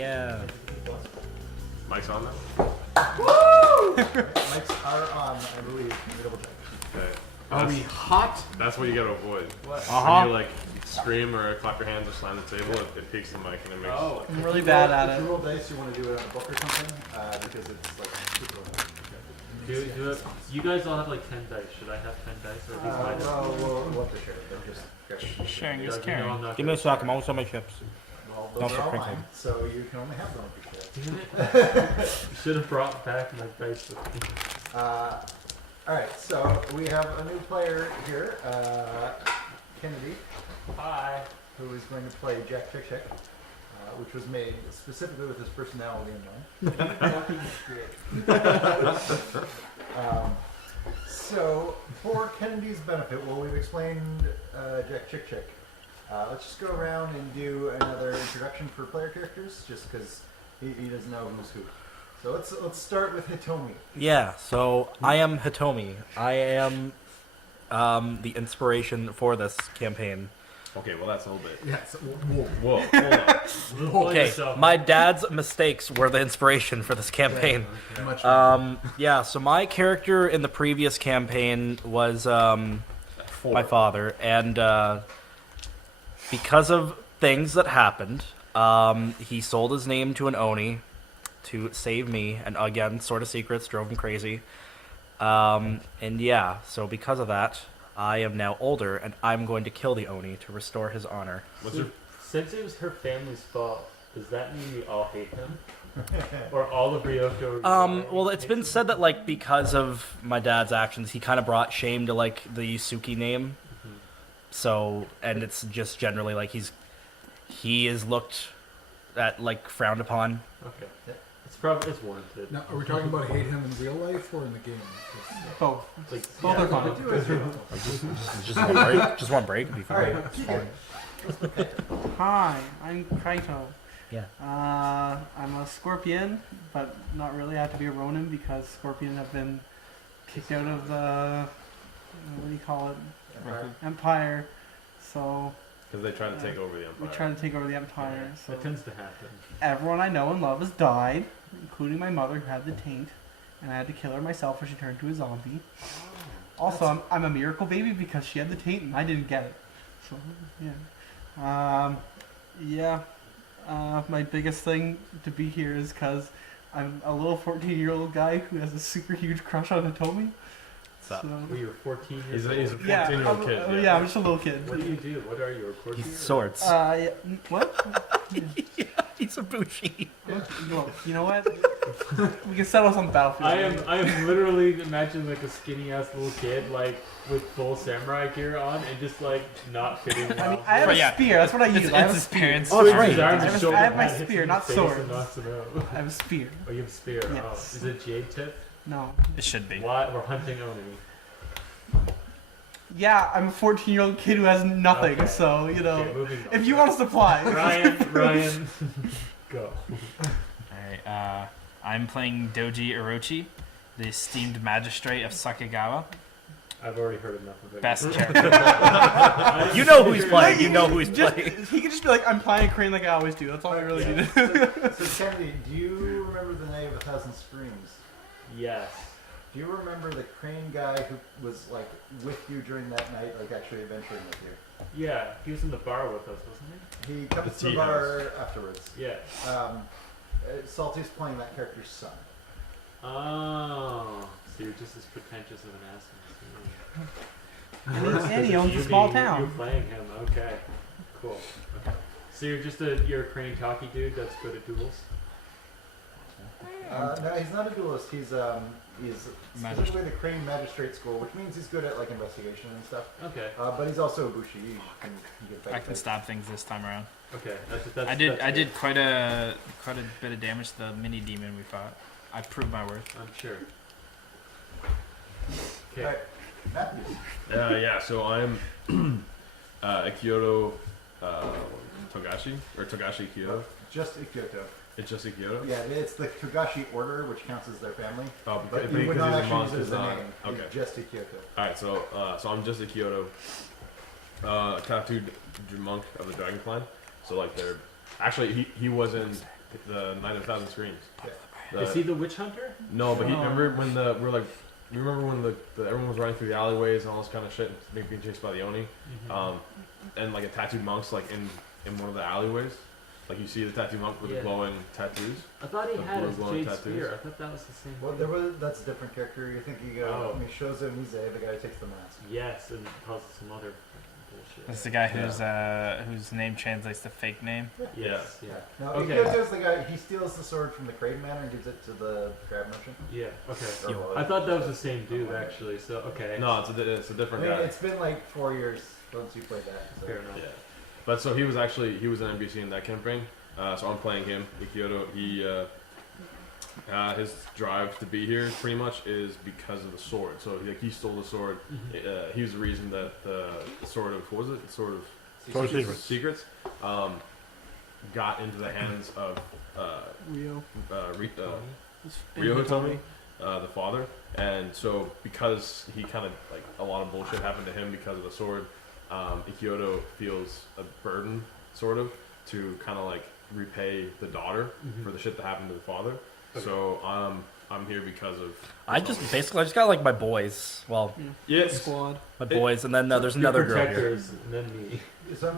Yeah. Mic's on now? Woo! Mics are on, I believe. Let me double check. Okay. Are we hot? That's what you gotta avoid. What? When you like scream or clap your hands or slam the table, it peaks the mic and it makes. Oh. I'm really bad at If it. you roll dice, you want to do it on a book or something, because it's like super low. You guys all have like 10 dice. Should I have 10 dice or these my dice? Well, we'll have to share it. They're just Sharing is Doug, you know caring. I'm not Give me a good sec. at I'm almost on my chips. Well, Don't those are all print mine, them. so you can only have them if you share. Damn it. Should have brought back my dice with me. Alright, so we have a new player here, Kennedy, Hi. who is going to play Jack Chick Chick, which was made specifically with his personality in mind. So, for Kennedy's benefit, well, we've explained Jack Chick Chick. Let's just go around and do another introduction for player characters, just because he doesn't know who's who. So let's start with Hitomi. Yeah, so I am Hitomi. I am the inspiration for this campaign. Okay, well that's a little bit. Yeah, so, whoa. Whoa, hold on. Okay, my dad's mistakes were the inspiration for this campaign. Much Yeah, so my character in the previous campaign was my father, and because of things that happened, he sold his name to an Oni to save me, and again, sort of secrets drove him crazy. And yeah, so because of that, I am now older, and I'm going to kill the Oni to restore his honor. Since it was her family's fault, does that mean we all hate him? Or all of Ryoko? Well, it's been said that, like, because of my dad's actions, he kind of brought shame to, like, the Yusuke name. Mhm. So, and it's just generally, like, he is looked at, like, frowned upon. Okay. Yeah. It's warranted. Now, are we talking about hate him in real life or in the game? Both. Like, Both are fine. do it. Just one break. It'd be fine. Alright, It's fine. Hi, I'm Kaito. Yeah. I'm a Scorpion, but not really. I have to be a Ronin because Scorpion have been kicked out of the what do you call it? Empire. So Because they try to take over the we empire. try to take over the Empire. So That tends to happen. everyone I know and love has died, including my mother who had the taint, and I had to kill her myself when she turned into a zombie. Also, I'm a miracle baby because she had the taint and I didn't get it. So yeah. My biggest thing to be here is because I'm a little 14-year-old guy who has a super huge crush on Hitomi. What's up? So, Well, you're 14 He's years a old. 14-year-old kid. yeah, I'm just a little kid. What do you do? What are you, a 14 He's swords. What? He's a bushi. Look, you know what? We can settle this on the battlefield. I am literally imagining like a skinny ass little kid like with full samurai gear on and just like not fitting well. I mean, I have a spear. That's what I use. I have a his spear. parents. Oh, that's Swings his right. arms I and have a- shoulder I have my pad, hits spear, him in not the face sword. and knocks him out. I have a spear. Oh, you have a spear. Yes. Oh. Is it jade tip? No. It should be. Why we're hunting Oni? Yeah, I'm a 14-year-old kid who has nothing. Okay. So you know, Okay, moving on. if you want to supply, Ryan, go. Alright, I'm playing Doji Orochi, the esteemed magistrate of Sakegawa. I've already heard enough of it. Best character. You know who he's playing. You know who he's playing. he could just be like, I'm playing a crane like I always do. That's all I really need. So Kennedy, do you remember the Night of a Thousand Screams? Yes. Do you remember the crane guy who was like with you during that night, like actually adventuring with you? Yeah, he was in the bar with us, wasn't He comes The to the tea bar afterwards. he? Yeah. Salty's playing that character's son. Oh, so you're just as pretentious of an ass. And he owns a small town. You're playing him. Okay. Cool. Okay. So you're a crane talkie dude that's good at duels. No, he's not a duelist. He's specifically the Crane Magistrate School, which means he's good at like investigation and stuff. Okay. But he's also a bushi. He get I can stop things this time around. Okay. I did quite a bit of damage to the mini demon we fought. I proved my worth. I'm sure. Okay. Alright, Matthew. Yeah, so I'm Kyoto Togashi, or Togashi Kyoto. Just Ikyoto. It's just a Kyoto? Yeah, it's the Togashi order, which counts as their family. Oh, But because you would he's not a actually use monk it as is a not. name. Okay. It's just Ikyoto. Alright, so I'm just a Kyoto tattooed monk of the Dragon Clan. So like they're actually he was in the Knight of 1,000 Screams. Yeah. Is he the witch hunter? No, but he No. remember when the we're like. You remember when the everyone was running through the alleyways and all this kind of shit, being chased by the Oni, and like a tattooed monk's like in one of the alleyways, like you see the tattooed monk with the Yeah. glowing tattoos. I thought he The had his blue-glowing jade tattoos. spear. I thought that was the same. Well, thing. that's a different character. You're thinking Oh. of Mishozo Mize, the guy who takes the mask. Yes, and causes some other bullshit. That's the guy whose name translates to fake name. Yes, yeah. Now, Okay. Ikyoto's the guy, he steals the sword from the Crane Manor and gives it to the crab merchant. Yeah, okay. Or well, I thought that was the same dude, actually, so, okay. No, it's a I different mean, guy. it's been like 4 years since you played that. So. Fair enough. Yeah, but so he was an NPC in that campaign. So I'm playing him, Ikyoto. He his drive to be here pretty much is because of the sword. So he stole the sword. He was the reason that the sword of what was it? Sword of Secrets got into the hands of Rio. Ryo Hitomi, the father. And so because he kind of like a lot of bullshit happened to him because of the sword, Ikyoto feels a burden sort of to kind of like repay the daughter for the shit that happened to the father. Okay. So I'm here because of I just got like my boys. Well, yes. Squad. my boys, and then there's Your another girl here. protectors, and then me. So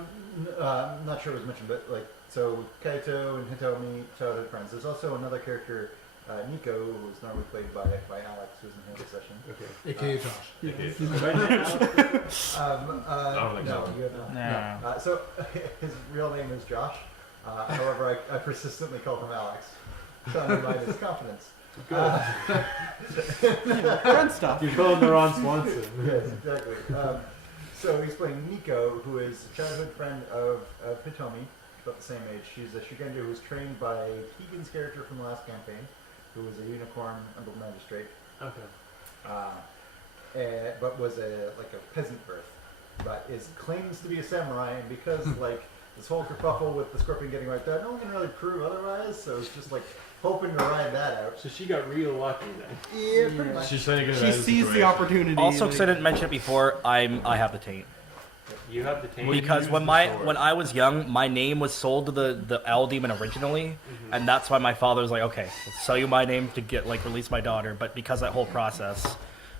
I'm not sure it was mentioned, but like, so Kaito and Hitomi, childhood friends. There's also another character, Nico, who is normally played by Alex, who's in his session. Okay. AKA Josh. Okay. Right now, don't think no, so. you have not. No. So his real name is Josh. However, I persistently call him Alex to undermine his confidence. Friend stuff. you're calling the Ron Swanson. Yes, exactly. So he's playing Nico, who is a childhood friend of Hitomi, about the same age. She's a Shugendo who was trained by Keegan's character from the last campaign, who was a unicorn under magistrate, Okay. but was a peasant birth, but claims to be a samurai, and because like this whole kerfuffle with the scorpion getting wiped out, no one can really prove otherwise. So it's just like hoping to ride that out. So she got real lucky then. Yeah, pretty much. She's saying She sees the opportunity. Also, because I like, didn't mention it before, I have the taint. You have the taint. Because when I was young, my name was sold to the Owl Demon originally, and that's why my father was like, okay, let's sell you my name to get release my daughter. But because that whole process,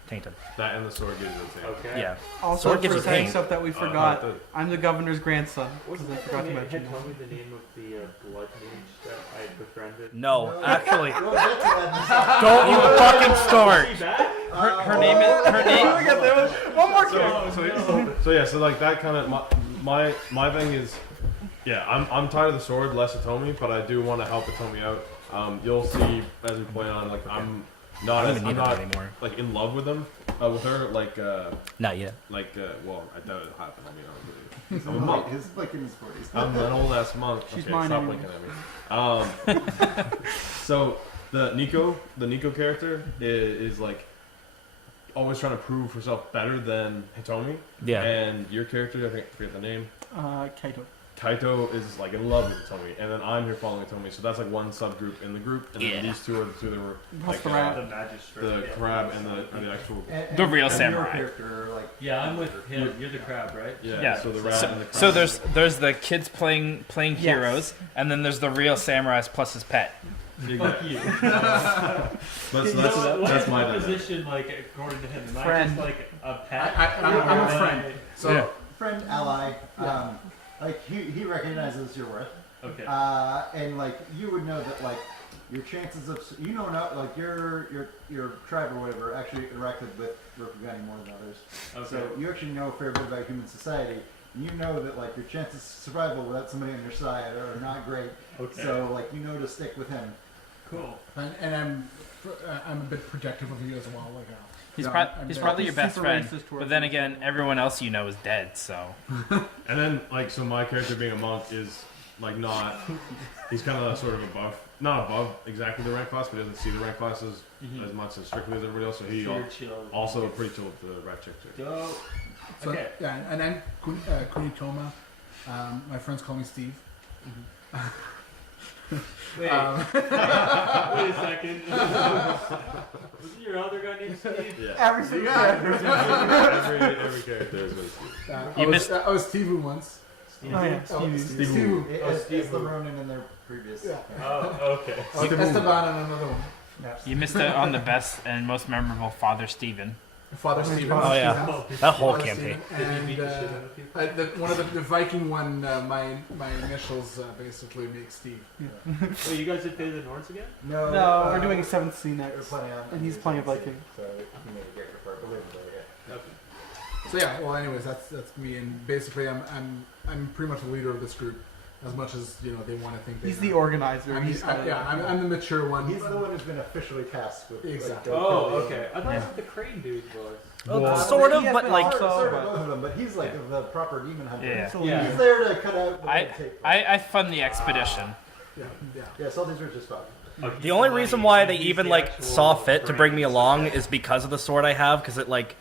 tainted. That and the sword gives you the taint. Okay. Yeah. Also, Sword gives for you saying pain. stuff that we forgot, the- I'm the governor's grandson. Wasn't Because I that forgot to the name, mention had that. told me the name of the blood mage that I befriended? No, actually, We'll get to that in a second. don't you fucking start. Is she back? Her name is her name. One more So yeah, so like that kind of my thing is, yeah, I'm tired of the sword, less Hitomi, but I do want to help Hitomi out. You'll see as we play on, like I'm I not don't as, even I'm need it not anymore. like in love with them, with her, like Not yet. well, I doubt it'll happen. I mean, He's I'm a monk. He's like in his 40s. I'm an old ass monk. She's Okay, mine stop anyway. looking at me. So the Nico character is like always trying to prove herself better than Hitomi. Yeah. And your character, I forget the name. Kaito. Kaito is like in love with Hitomi, and then I'm here following Hitomi. So that's like one subgroup in the group, and then these two are the two that were Plus like the rat. The magistrate. the crab and the actual The real your samurai. character, like, Yeah, I'm with him. You're the crab, right? Yeah. So the rat and the crab. So there's the kids playing heroes, and then there's the real samurais plus his pet. Fuck you. But so that's my dynamic. position, like, according to him? Am I Friend. just like a pet? I'm a friend. So Yeah. friend, ally. Like he recognizes your worth, Okay. and like you would know that like your chances of not like your tribe or whatever actually interacted with Rokugani more than others. Okay. So you actually know a fair bit about human society. And you know that like your chances of survival without somebody on your side are not great. Okay. So like you know to stick with him. Cool. and I'm a bit protective of you as well. Like He's, Yeah, pro- I'm he's very- probably your He's best super friend, racist towards but then me. again, everyone else you know is dead. So And then like so my character being a monk is like not he's kind of sort of not above exactly the rank class, but he doesn't see the rank classes as much as strictly as everybody else. So he So you're chill. also pretty chill with the rat chick too. Dope. so Okay. yeah, and I'm Kunitoma. My friends call me Steve. Wait. Wait a second. Wasn't your other guy named Steve? Yeah. Every single every character is what it's. You I was Steve once. Steve. Oh, yeah, Oh, Stevie. Steve. It's the Ronin in their previous. Yeah. Oh, okay. Oh, Esteban and another one. You missed out on the best and most memorable Father Stephen. Father Stephen. Oh, yeah. Oh, That whole Father campaign. Stephen. Did he beat the And shit out of people? one of the Viking one, my initials basically make Steve. Wait, you guys did Fate of the Nords again? No, No, we're doing 7th scene We're next. playing on. And he's playing a Viking. So he made a character for it, but we haven't done it yet. Okay. So yeah, well, anyways, that's me, and basically, I'm pretty much the leader of this group, as much as they want to think He's they the are. organizer. I'm the mature one. He's the one who's been officially tasked with. Exactly. Oh, okay. I thought that's what the crane dude was. Well, sort of, he has but been like, also- sort of both of them, but he's like the proper demon hunter. Yeah. So Yeah. He's there to cut out the I red tape. I fund the expedition. Yeah, yeah. Yeah, Salty's Ridge is fun. Okay, the only so reason like, why they he's even the like actual saw fit to bring me crane. along is because of the sword I have, because it like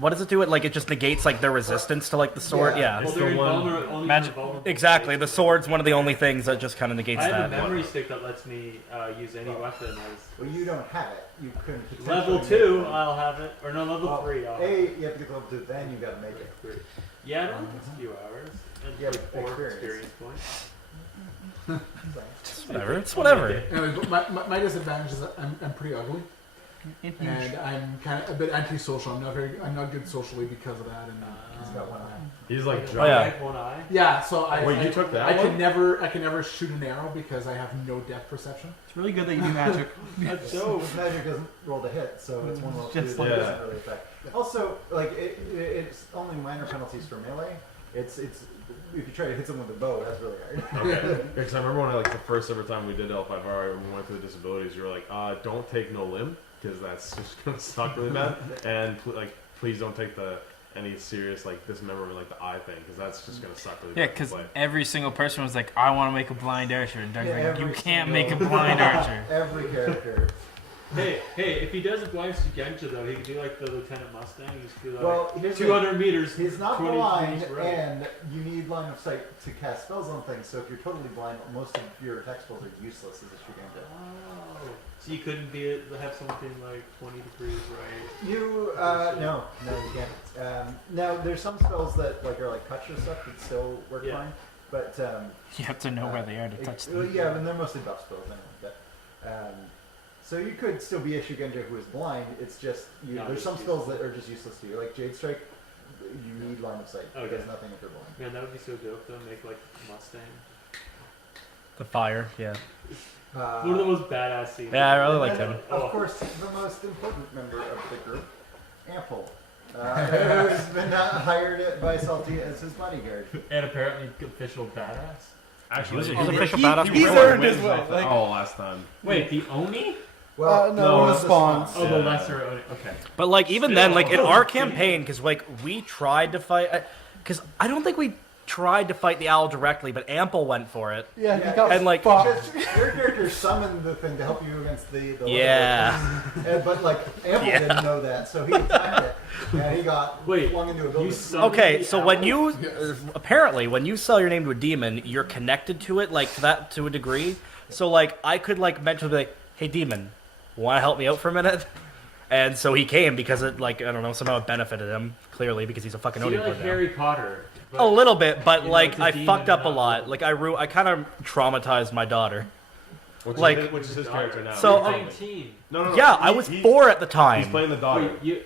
what does it do? It like it just negates like their resistance to like the sword. Yeah. Yeah, Well, they're the one- invulnerable. Only Magic- invulnerable. exactly. The sword's one of the only things that just kind of negates I have that. a memory stick that lets me use any weapon as Well, you don't have it. You couldn't. level potentially 2. make it. I'll have it, or no, level Well, 3. I'll have A, it. you have to get to level 2, then you gotta make it. Yeah, it only takes a few hours and Yeah, like 4 experience. experience points. It's whatever. It's whatever. Anyways, but my disadvantage is that I'm pretty ugly, and I'm kind of a bit antisocial. I'm not good socially because of that, and He's got one eye. He's like Oh, yeah. giant. One eye. yeah. So I Wait, you took that I one? can never shoot an arrow because I have no depth perception. It's really good that you do magic. That's dope. This magic doesn't roll to hit, so it's one roll two Just that like doesn't that. really affect. Also, like it's only minor penalties for melee. It's if you try to hit someone with a bow, that's really hard. Okay. Because I remember when the first ever time we did L5R, we went through the disabilities. You were like, don't take no limb because that's just gonna suck really bad, and please don't take any serious dismemberment the eye thing because that's just gonna suck really Yeah, bad. to because play. every single person was like, I want to make a blind archer. And Doug's Yeah, like, you every can't single- make a blind archer. Every character. Hey, if he does a blind Sugenja though, he could do like the Lieutenant Mustang. Just be like Well, here's the- 200 meters. He's not 20 blind, meters right. and you need line of sight to cast spells on things. So if you're totally blind, most of your attack spells are useless as a Shuganga. Oh, so you couldn't have something like 20 degrees right? You no, you can't. Now there's some spells that are touch or stuff that still work Yeah. fine, but You have to know where they are to touch them. yeah, and they're mostly buff spells anyway. But so you could still be a Shugenja who is blind. It's just No, there's it's some spells useless. that are just useless to you, like Jade Strike. You need line of sight. It Okay. does nothing if you're blind. Man, that would be so dope though. Make like Mustang. The fire. Yeah. One of the most badass scenes. Yeah, I really like and him. Of course, the most important member of the group, Ample, who's been hired by Salty as his bodyguard. And apparently official badass. Actually, He's official he- badass. he's for earned real. his way. Like, last time. Wait, the Oni? Well, no, one the of the spawns. Oh, the Yeah. lesser Oni. Okay. But even then, in our campaign, because we tried to fight, because I don't think we tried to fight the owl directly, but Ample went for it. yeah, Yeah, he got and, like, fucked. Because your character summoned the thing to help you against the Yeah. but Ample Yeah. didn't know that, so he attacked it, and he got Wait, flung into a building. you summoned Okay, the so owl? when you apparently when you sell your name to a demon, you're connected to it to a degree. So I could mention hey demon, want to help me out for a minute? And so he came because it I don't know, somehow it benefited him clearly because he's a fucking So Oni you're like blood now. Harry Potter. but- A little bit, but You know, it's a I demon fucked up a and lot. not- I kind of traumatized my daughter. Which Like- is his character now. So, You're 19. no, Yeah, I was 4 at the He's time. playing the daughter. Wait, you.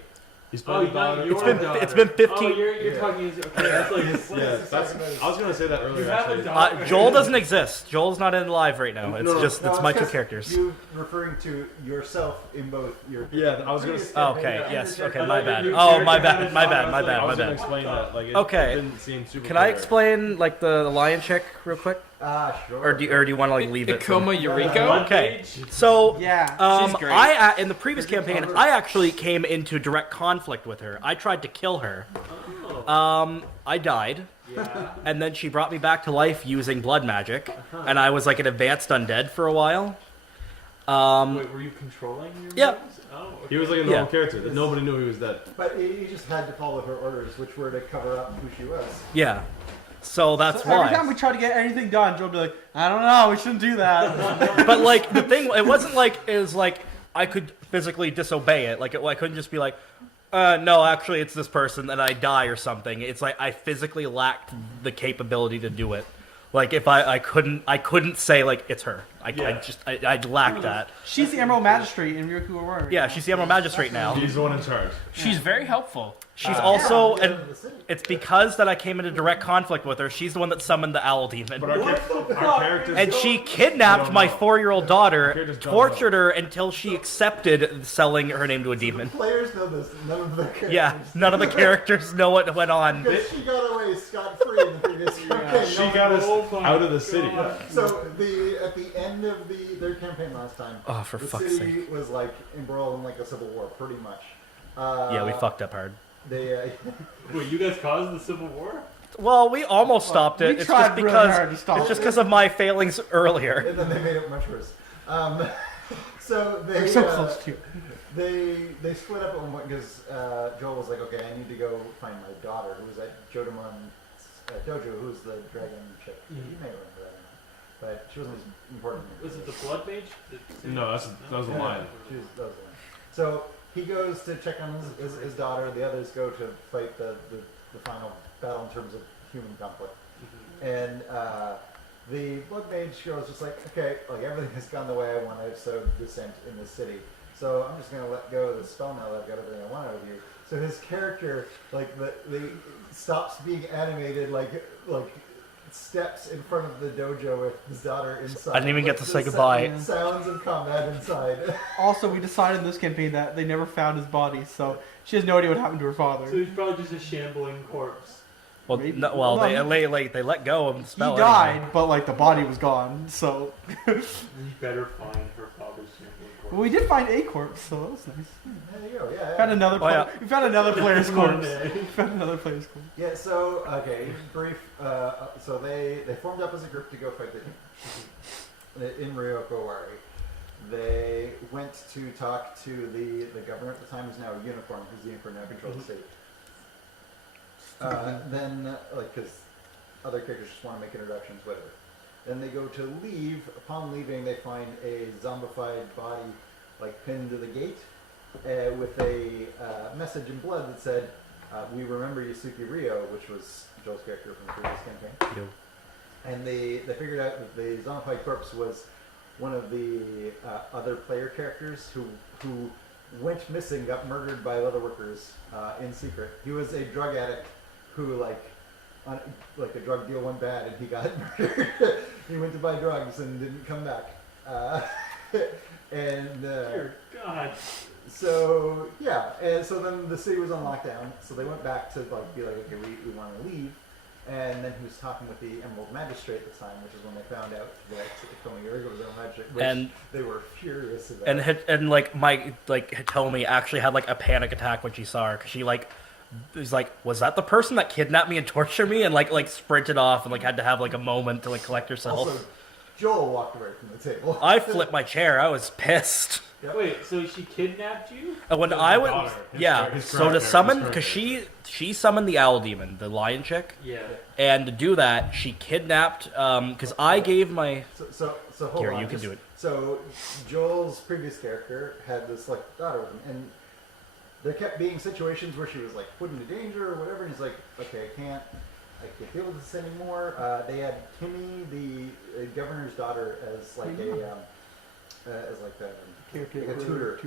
He's Oh, playing the not daughter. your daughter. it's been 15 Oh, you're Yeah. talking. Okay, that's like. Yeah, that's. I was gonna say that earlier. You have a Actually. daughter. Joel doesn't exist. Joel's not in live right now. It's No, no. just No, it's my two 'cause characters. You referring to yourself in both your. Yeah, I was gonna previous say- Oh, okay, campaign and yes, your okay, character. my I thought bad. your Oh, my character bad, had a my daughter. bad, my I bad, my was gonna bad. explain that. It Okay. didn't seem super Can I fair. explain the lion chick real quick, Sure. or do you want to leave it? Ikoma for- Yuriko? Okay, so Yeah. She's great. in the previous campaign, I actually came into direct conflict with her. I tried to kill her. I died, Yeah. and then she brought me back to life using blood magic, and I was an advanced undead for a while. Wait, were you controlling your Yeah. moves? Oh, okay. He was like a normal Yeah. character that nobody knew he was dead. But he just had to follow her orders, which were to cover up who she was. Yeah, so that's So why. every time we try to get anything done, Joe will be like, I don't know, we shouldn't do that. But the thing, it wasn't it was I could physically disobey it. I couldn't just be No, actually, it's this person, and I die or something. It's like I physically lacked the capability to do it. Like if I couldn't say like it's her. I lacked that. She's the Emerald Magistrate in Ryoku Aurora. Yeah, she's the Emerald Magistrate now. He's the one in charge. She's very helpful. She's also, Yeah, and it's because that I came into direct conflict with her. She's the one that summoned the owl demon. But our characters. And she kidnapped my 4-year-old daughter, Characters don't tortured her until she accepted selling her name to a demon. Players know this. None of the characters. Yeah, none of the characters know what went on. Because she got away scot-free in the previous campaign. She got us out of the city. So at the end of their campaign last time, Oh, for the fuck's city sake. was like embroiled in like a civil war, pretty much. Yeah, we fucked up hard. They Wait, you guys caused the Civil War? Well, we almost stopped it. we It's tried just really because hard to stop it's just it. because of my failings earlier. and then they made it much worse. So they We're so close to. they split up at one point because Joel was like, okay, I need to go find my daughter who was at Jodamon's dojo, who's the dragon chick. You may remember that or not, but she wasn't as important. Was it the Blood Mage? No, that was a line. That was the line. So he goes to check on his daughter. The others go to fight the final battle in terms of human conflict. And the Blood Mage goes just like, okay, like everything has gone the way I want. I've sowed dissent in this city. So I'm just going to let go of the spell now that I've got everything I want out of you. So his character, like, the stops being animated, like steps in front of the dojo with his daughter inside. I didn't even get Like, to say the goodbye. Sounds of combat inside. Also, we decided in this campaign that they never found his body, so she has no idea what happened to her father. So he's probably just a shambling corpse. Well, Maybe. no, well, Well, they let go of the He spell. died, anyway. but like the body was gone. So You better find her father's shambling corpse. well, we did find a corpse, so that was nice. There you go. Yeah. Found another. Oh, yeah. We found another player's One corpse. day. We found another player's corpse. Yeah, so, okay, brief. So they formed up as a group to go fight in Ryoko-Wari. They went to talk to the governor at the time, who's now a unicorn, who's the unicorn now controls the state. Then, because other characters just want to make introductions, whatever. Then they go to leave. Upon leaving, they find a zombified body, like, pinned to the gate, with a message in blood that said, we remember Yasuki Ryo, which was Joel's character from the previous campaign. Yo. And they figured out that the zombified corpse was one of the other player characters who went missing, got murdered by leather workers in secret. He was a drug addict who, like a drug deal went bad and he got murdered. He went to buy drugs and didn't come back. Dear God. So yeah, and so then the city was on lockdown. So they went back to like be like, okay, we want to leave. And then he was talking with the Emerald Magistrate at the time, which is when they found out that Koeru was Emerald Magistrate, which And- they were furious about. And like Hitomi actually had like a panic attack when she saw her, because she like was like, was that the person that kidnapped me and tortured me, and like sprinted off and like had to have like a moment to like collect herself. Also, Joel walked away from the table. I flipped my chair. I was pissed. Yep. Wait, so she kidnapped you? And when His I was daughter, his yeah, his so current to character, summon, his because current she summoned the owl demon, the lion chick, Yeah. and to do that she kidnapped because I gave my So hold here on. you can do it. So Joel's previous character had this like daughter with him, and there kept being situations where she was like put into danger or whatever, and he's like, okay, I can't deal with this anymore. They had Kimmy, the governor's daughter, as like a tutor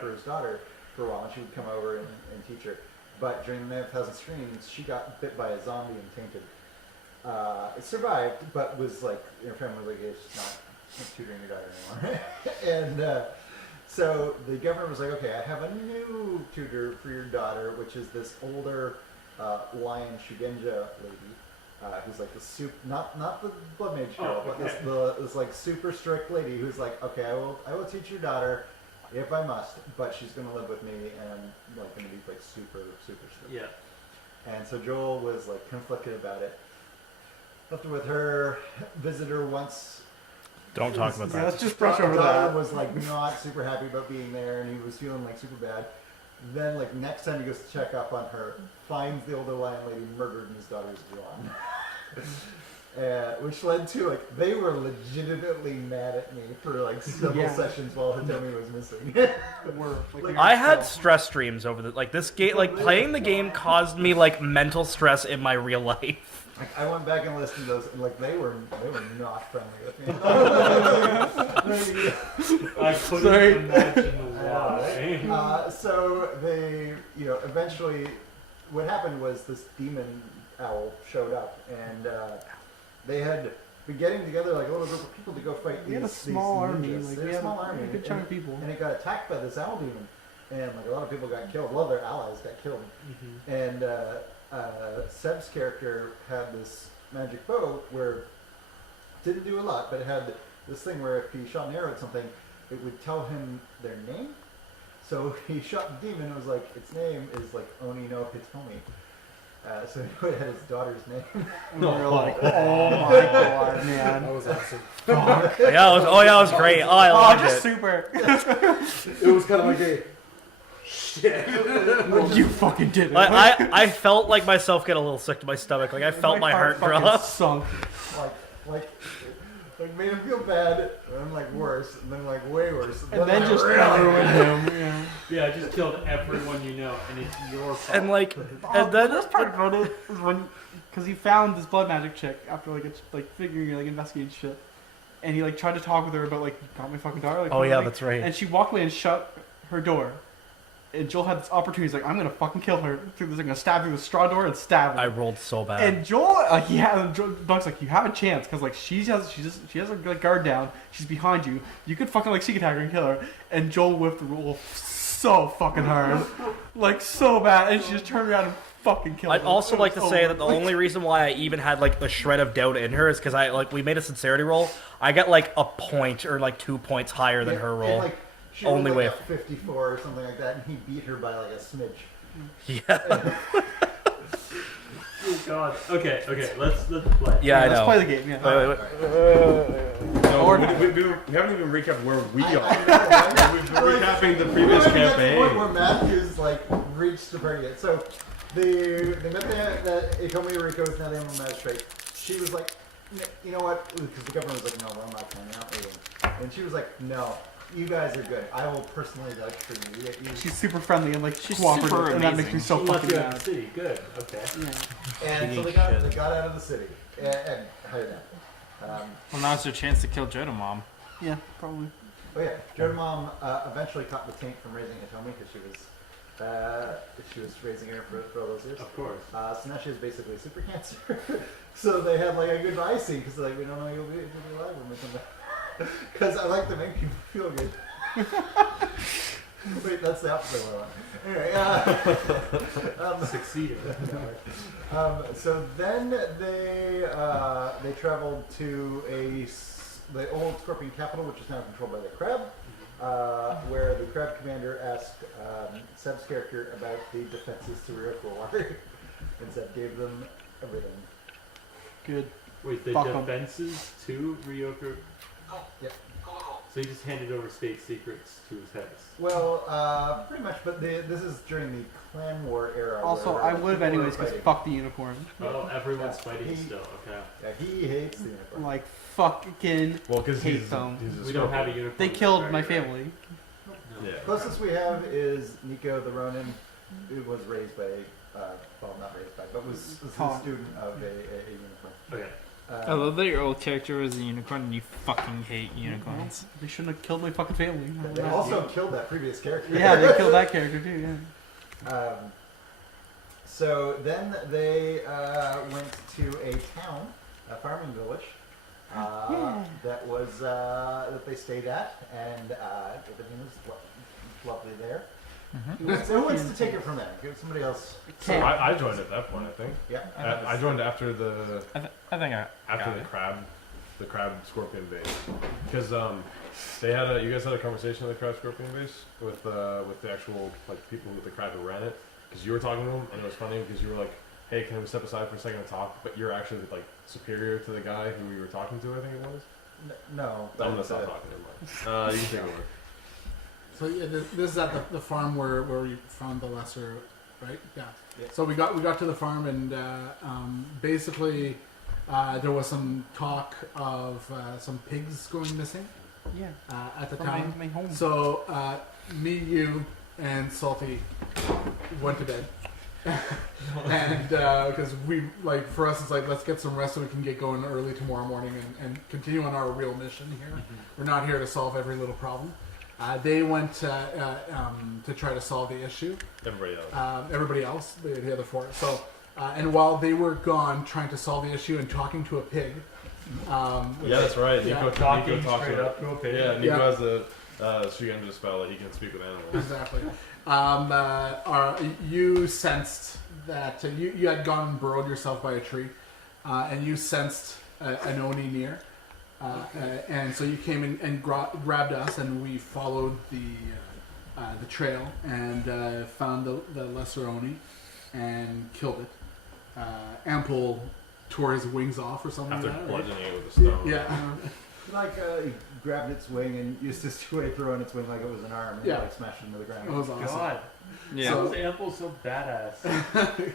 for his daughter for a while, and she would come over and teach her. But during the 9,000 Streams, she got bit by a zombie and tainted. It survived, but was like, her family was like, it's not tutoring your daughter anymore. And so the governor was like, okay, I have a new tutor for your daughter, which is this older lion Shugenja lady, who's like the not the blood mage girl, but this like super strict lady who's like, okay, I will teach your daughter if I must, but she's gonna live with me and I'm like gonna be like super strict. Yeah. And so Joel was like conflicted about it. Left her with her, visited her once. Don't talk about Yeah, that. let's just brush Daughter over that. was like not super happy about being there, and he was feeling like super bad. Then like next time he goes to check up on her, finds the older lion lady murdered and his daughter's gone. which led to like they were legitimately mad at me for like several sessions while Hitomi was missing. I had stress streams over this game. Like playing the game caused me like mental stress in my real life. Like I went back and listened to those, and like they were not friendly with me. I couldn't imagine why. So they, eventually, what happened was this demon owl showed up, and they had been getting together like a little group of people to go fight We had a these small army. ninjas. Like, They we had had a small army, a good chunk of people. and it got attacked by this owl demon, and like a lot of people got killed. A lot of their allies got killed, and Seb's character had this magic bow where it didn't do a lot, but it had this thing where if he shot an arrow at something, it would tell him their name. So he shot the demon, and it was like, its name is like Oni no Hitomi. So he had his daughter's name. And we were like, oh my god, man. That was awesome. Yeah, it was great. Oh, I loved just it. super. It was kind of like a shit. You fucking did it. Like, I felt like myself get a little sick to my stomach. Like I felt my heart fucking drop. sunk. like made him feel bad, and then like worse, and then like way worse, And then I just really- ruined him. Yeah. Yeah, I just killed everyone you know, and it's your fault. And like, The and then best part about it is when, because he found this blood magic chick after like figuring like investigating shit, and he like tried to talk with her about like, you got my fucking daughter. Like, oh yeah, like, that's right. and she walked away and shut her door. And Joel had this opportunity. He's like, I'm gonna fucking kill her through this. I'm gonna stab through the straw door and stab her. I rolled so bad. And Joel, Doug's like, you have a chance because like she has her like, guard down. She's behind you. You could fucking like sneak attack her and kill her. And Joel whiffed the roll so fucking hard, like so bad, and she just turned around and fucking killed I'd him. also It like was to say over. that the only reason why I even had like the shred of doubt in her is because we made a sincerity roll. I got like a point or like 2 points higher than her and, roll. like, she Only rolled, way. like, a 54 or something like that, and he beat her by like a smidge. Yeah. Oh god. Okay, let's play. Yeah, I let's know. play the game. Yeah. Wait. No, Or- we haven't even recapped where we I are. know, We've been recapping the previous That's the point campaign. where Matthew's like reached the party. So they met that Itomi Rico is now the Emerald Magistrate. She was like, you know what? Because the governor was like, no, I'm not coming out waiting. And she was like, no, you guys are good. I will personally vouch for you. She's super friendly and like She's cooperative, super and that makes me amazing. so She left fucking you out of mad. the city. Good. Okay. Yeah. And so they got out of the city and hired out. Well, now's your chance to kill Joda Mom. Yeah, probably. Oh yeah, Joe's mom eventually caught the taint from raising Itomi because she was raising her for all those years. Of course. So now she has basically super cancer. So they had like a goodbye scene because like we don't know you'll be alive when we come back. Because I like to make people feel good. Wait, that's the opposite of what I want. Anyway, Succeeded. so then they traveled to the old Scorpion capital, which is now controlled by the Crab, where the Crab commander asked Seb's character about the defenses to Ryoko, and Seb gave them everything. Good. Wait, the Fuck 'em. defenses to Ryoku? Yep. So he just handed over state secrets to his heads. Well, pretty much, but this is during the Clan War era. Also, where I would have people were anyways because fighting. fuck the unicorn. Oh, everyone's Yeah, fighting he- still. Okay. Yeah, he hates the unicorn. Like fucking. Well, because Hate he's them. a We don't have a scorpion. uniform. They killed Right, my right. family. No. Yeah. Closest we have is Nico the Ronin, who was raised by, well, not raised by, but was a Taught. student of a unicorn. Okay. I love that your old character was a unicorn and you fucking hate unicorns. They shouldn't have killed my fucking family. They also killed that previous character. Yeah, they killed that character too. Yeah. So then they went to a town, a farming village, that was that they stayed at, and everything was lovely there. Who wants to take it from there? Give somebody else. So I joined at that point, I think. Yeah. I joined after the I think I after got the crab scorpion base, because they had you guys had a conversation with the crab scorpion base with the actual like people with the crab who ran it, because you were talking to them and it was funny because you were like, hey, can we step aside for a second to talk? But you're actually like superior to the guy who we were talking to, I think it was. No. I'm gonna stop talking. Never mind. You can take it away. So yeah, this is at the farm where we found the lesser, right? Yeah. Yeah. So we got to the farm and basically There was some talk of some pigs going missing Yeah. at the From time. my home. So me, you, and Salty went to bed. And because we like for us it's like let's get some rest so we can get going early tomorrow morning and continue on our real mission here. We're not here to solve every little problem. They went to try to solve the issue. Everybody else, the other four. So and while they were gone trying to solve the issue and talking to a pig. Yeah, that's right. Yeah. Nico talks straight to up to a pig. Yeah, Nico Yeah. has a Shigenda spell that he can speak with animals. Exactly. You sensed that you had gone and burrowed yourself by a tree, and you sensed an Oni near, and so you came in and grabbed us, and we followed the trail and found the lesser Oni and killed it. Ample tore his wings off or something After like that. Right? bludgeoning it with a stone. Yeah. Like he grabbed its wing and used his two-way throw on its wing like it was an arm and Yeah. like smashed it into the ground. It was awesome. God, Yeah. So- those Ample's so badass.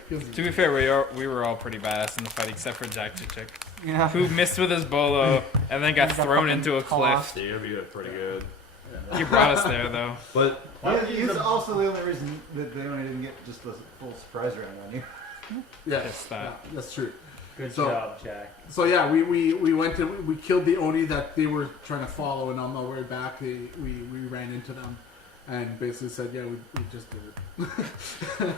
To be fair, we were all pretty badass in the fight, except for Jack Chick, Yeah. who missed with his bolo and then got He got thrown fucking into a cliff. Yeah, you're gonna be pretty good. He brought us there, though. But He's also the only reason that they only didn't get just the full surprise round on you. Yeah, Yes, that. yeah, that's true. Good So- job, Jack. So yeah, we went to we killed the Oni that they were trying to follow, and on the way back, we ran into them, and basically said, yeah, we just did it.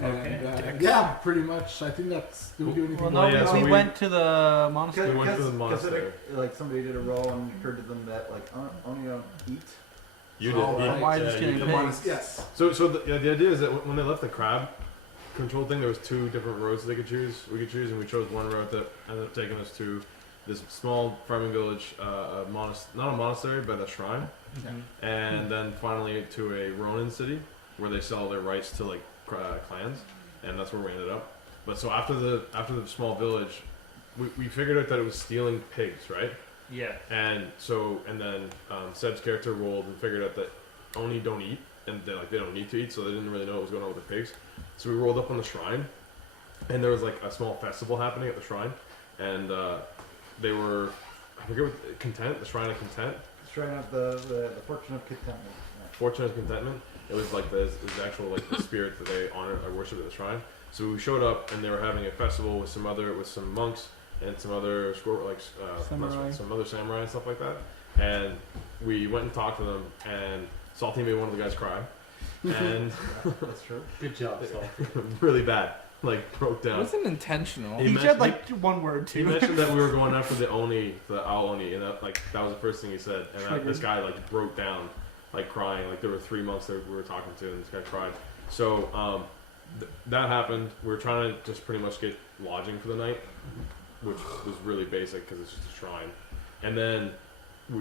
And, Okay. yeah, pretty much. I think that's. Did we do anything? Well, no, Well, yeah, so we we- went to the monastery. We went to the monastery. Like somebody did a roll and it occurred to them that like only don't eat. you Oh, did. right. Why Yeah, just you getting did. The pigs? monas- yes. So the idea is that when they left the crab control thing, there was two different roads they could choose. We could choose, and we chose one road that ended up taking us to this small farming village, not a monastery, but a shrine, and then finally to a Ronin city where they sell their rights to like clans, and that's where we ended up. But so after the small village, we figured out that it was stealing pigs, right? Yeah. And then Seb's character rolled and figured out that Oni don't eat, and they don't need to eat, so they didn't really know what was going on with the pigs. So we rolled up on the shrine, and there was like a small festival happening at the shrine, and they were, I forget what, Content, the Shrine of Content, Trying out the fortune of contentment. Fortune of Contentment. It was like the actual like the spirit that they honored, I worship at the shrine. So we showed up, and they were having a festival with some monks and some other Samurai. some other samurai and stuff like that. And we went and talked to them, and Salty made one of the guys cry, and That's true. Good job, Sal. really bad, like broke It down. wasn't intentional. He He mentioned- said like one word He too. mentioned that we were going after the Oni, the owl Oni, and that was the first thing he said. And this Triggered. guy like broke down, like crying. Like there were 3 months that we were talking to, and this guy cried. So that happened. We were trying to just pretty much get lodging for the night, which was really basic because it's just a shrine. And then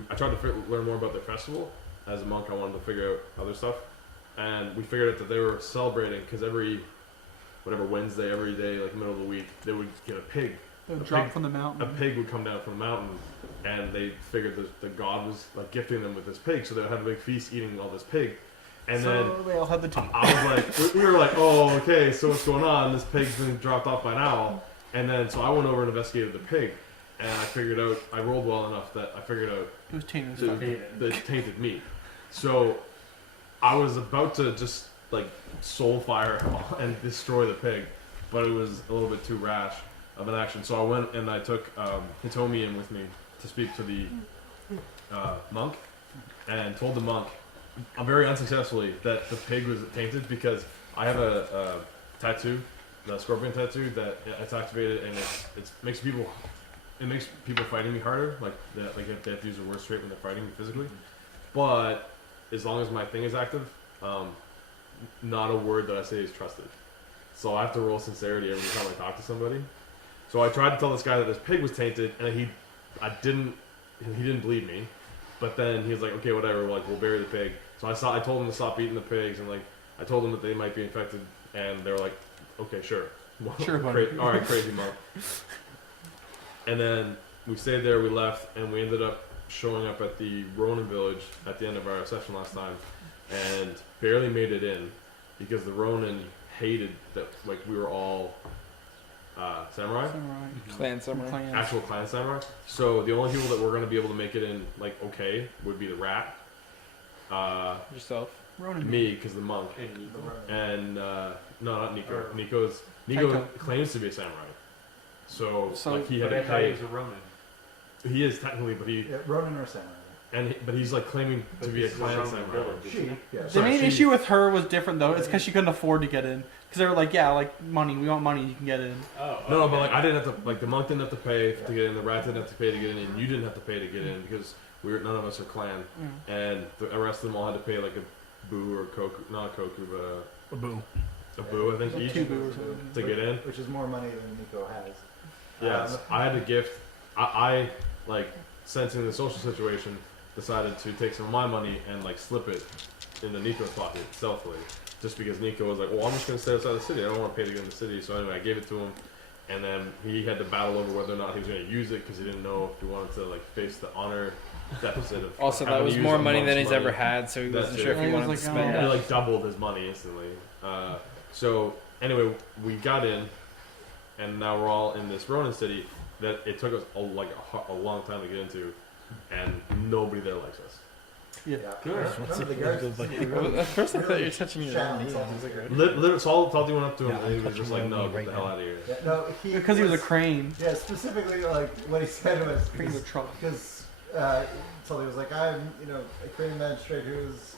I tried to learn more about their festival. As a monk, I wanted to figure out other stuff, and we figured out that they were celebrating because every Wednesday, every day, like middle of the week, they would get a pig. They would a drop pig- from the mountain. A pig would come down from the mountain, and they figured that the god was like gifting them with this pig, so they would have a big feast eating all this pig. And so they all had the teeth. I was like, we were like, oh, okay, so what's going on? This pig's been dropped off by an owl. And then so I went over and investigated the pig, and I figured out, I rolled well enough that I figured out It was tainted. the tainted meat. So I was about to just like soul fire and destroy the pig, but it was a little bit too rash of an action. So I went and I took Hitomi in with me to speak to the monk, and told the monk, very unsuccessfully, that the pig was tainted because I have a tattoo, the scorpion tattoo, that it's activated, and it makes people fighting me harder. Like they have to use a worse trait when they're fighting me physically. But as long as my thing is active, not a word that I say is trusted. So I have to roll sincerity every time I talk to somebody. So I tried to tell this guy that this pig was tainted, and he didn't believe me. But then he was like, okay, whatever, we'll bury the pig. So I told him to stop eating the pigs, and I told them that they might be infected, and they were like, okay, sure. Sure, buddy. All right, crazy monk. And then we stayed there, we left, and we ended up showing up at the Ronin village at the end of our session last time, and barely made it in because the Ronin hated that we were all samurai, Clan Samurai. Clans. actual clan samurai. So the only people that were going to be able to make it in like okay would be the rat, Yourself. Ronan. me because the monk, and no, not Nico. Nico Taito. claims to be a samurai. So, So- like he had But to I thought he pay. was a Roman. He is technically, but he Yeah, Ronin or Samurai. but he's like claiming to be a clan samurai. She, yeah. The Sorry, main she- issue with her was different though. It's because she couldn't afford to get in. Because they were like, yeah, like money. We want money. You can get in. Oh. No, okay. but like I didn't have to. Like the monk didn't have to pay to get in. The rat didn't have to pay to get in, and you didn't have to pay to get in because none of us are clan, and the rest of them all had to pay like a boo or koku, not a koku, but Boo. a boo, I think Like each Two boo or something. to get in. Which is more money than Nico has. Yes, I had to gift. I like sensing the social situation, decided to take some of my money and like slip it into Nico's pocket stealthily, just because Nico was like, "Well, I'm just gonna stay outside the city. I don't want to pay to get in the city." So anyway, I gave it to him, and then he had to battle over whether or not he was gonna use it because he didn't know if he wanted to like face the honor deficit of. Also, that having was to use more the money than monk's he's money. ever had, so he That's wasn't it. sure if Yeah, he he was wanted to like, spend oh. He it. like doubled his money instantly. So anyway, we got in, and now we're all in this Ronin city that it took us a long time to get into, and nobody there likes us. Yeah. None of the guards At first, I thought you were touching your shout own knee. and I was like, stuff. Literally, Salty went up to him Yeah, and he I'm was just touching like, my "No, knee get right the now. hell out of here." Yeah, no, Because he was a crane. Yeah, specifically, like what he said was Crane with trouble. because Sully was like, "I'm, a crane magistrate who's,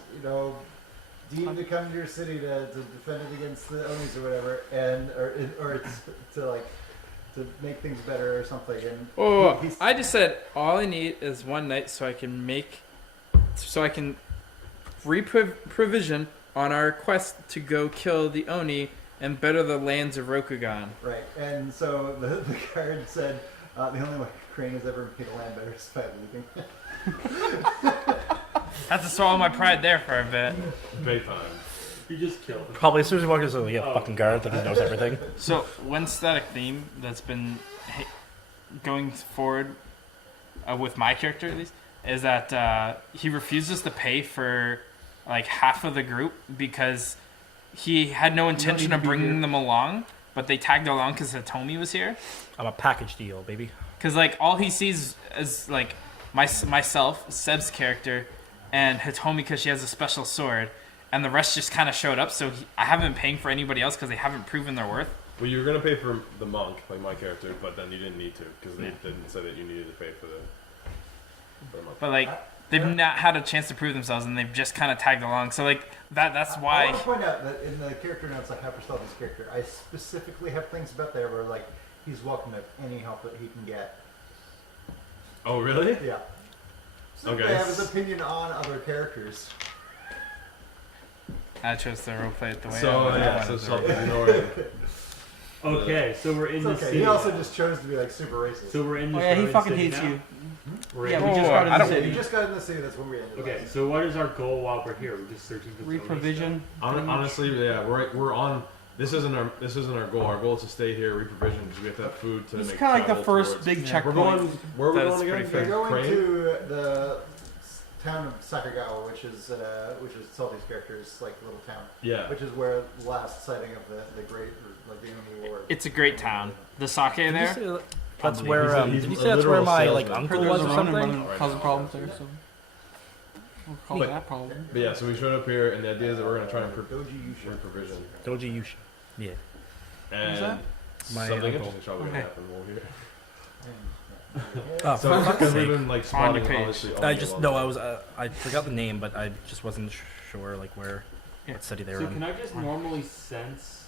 deemed to come to your city to defend it against the Onis or whatever, and or it's to make things better or something." And Oh, he's- I just said all I need is one night so I can re-provision on our quest to go kill the Oni and better the lands of Rokugan. right, and so the guard said the only way crane has ever made a land better is by leaving. Had to swallow my pride there for a bit. Big time. You just killed him. Probably as soon as he walks in, like, yeah, Oh. fucking guard, like he knows everything. So one static theme that's been going forward with my character at least is that he refuses to pay for like half of the group because he had no intention need of to be bringing here. them along, but they tagged along because Hitomi was here. I'm a package deal, baby. Because like all he sees is like myself, Seb's character, and Hitomi because she has a special sword, and the rest just kind of showed up. So I haven't been paying for anybody else because they haven't proven their worth. Well, you were gonna pay for the monk, like my character, but then you didn't need to because they didn't say that you needed to pay for the monk. But like they've not had a chance to prove themselves, and they've just kind of tagged along. So like that's I why. want to point out that in the character notes I have for Sully's character, I specifically have things about there where like he's welcome to any help that he can get. Oh, really? Yeah. So Okay. I have his opinion on other characters. I chose to roleplay it the way I So wanted yeah, so to something roleplay. ignoring. Okay, so we're in It's the okay. city. He also just chose to be like super racist. So we're in Oh the yeah, he Roman fucking city hates now? you. We're Yeah, in we Oh, just got in I the don't- You city. just got in the city. That's when we ended. Okay, last. so what is our goal while we're here? We're just searching for Tony Reprovision. Honestly, yeah, we're on. This isn't our goal. Our goal is to stay here, reprovision, because we have to have food to It's make. kind of like the travel first towards- big We're checkpoint. going. Where are we That going is again? pretty We're fair. going Crane? to the town of Sakagawa, which is Sully's character's like little town, Yeah. which is where the last sighting of the great like the Oni War. It's a great town. The sake Did you there. say that's He's where? a- he's Did you a say that's where literal my like salesman. Heard uncle there was a or Ronin something? running, causing problems there, so we'll call that problem. But yeah, so we showed up here, and the idea is that we're gonna try and Doji Yusha. reprovision. Doji Yushi. Yeah. And that? My something uncle. interesting probably Okay. gonna happen. We'll hear. Oh, So for fuck's because we've sake. been like On spotting your page. obviously. all I day just long. no, I was I forgot the name, but I just wasn't sure like where Yeah. what city they were So in. can I just normally sense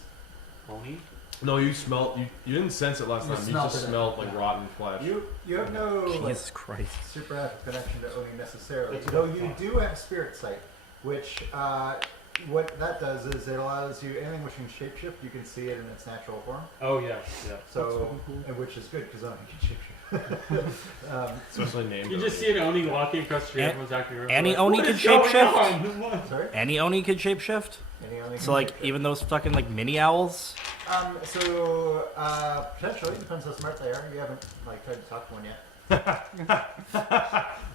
Oni? No, you smelled. You didn't sense it last You time. You smelled just it. smelled like rotten flesh. You have no like, Jesus Christ. supernatural connection to Oni necessarily, That's though what I you thought. do have spirit sight, which what that does is it allows you anything which can shapeshift, you can see it in its natural form. Oh yeah, yeah. So, and which is good because Oni can shapeshift. Especially named. You just see an Oni walking across the street, everyone's acting around. Any like, Oni "What can is going shapeshift?" on? What? Sorry. Any Oni could shapeshift? Any Oni So can like shapeshift. even those fucking like mini owls? So potentially depends how smart they are. You haven't like tried to talk to one yet.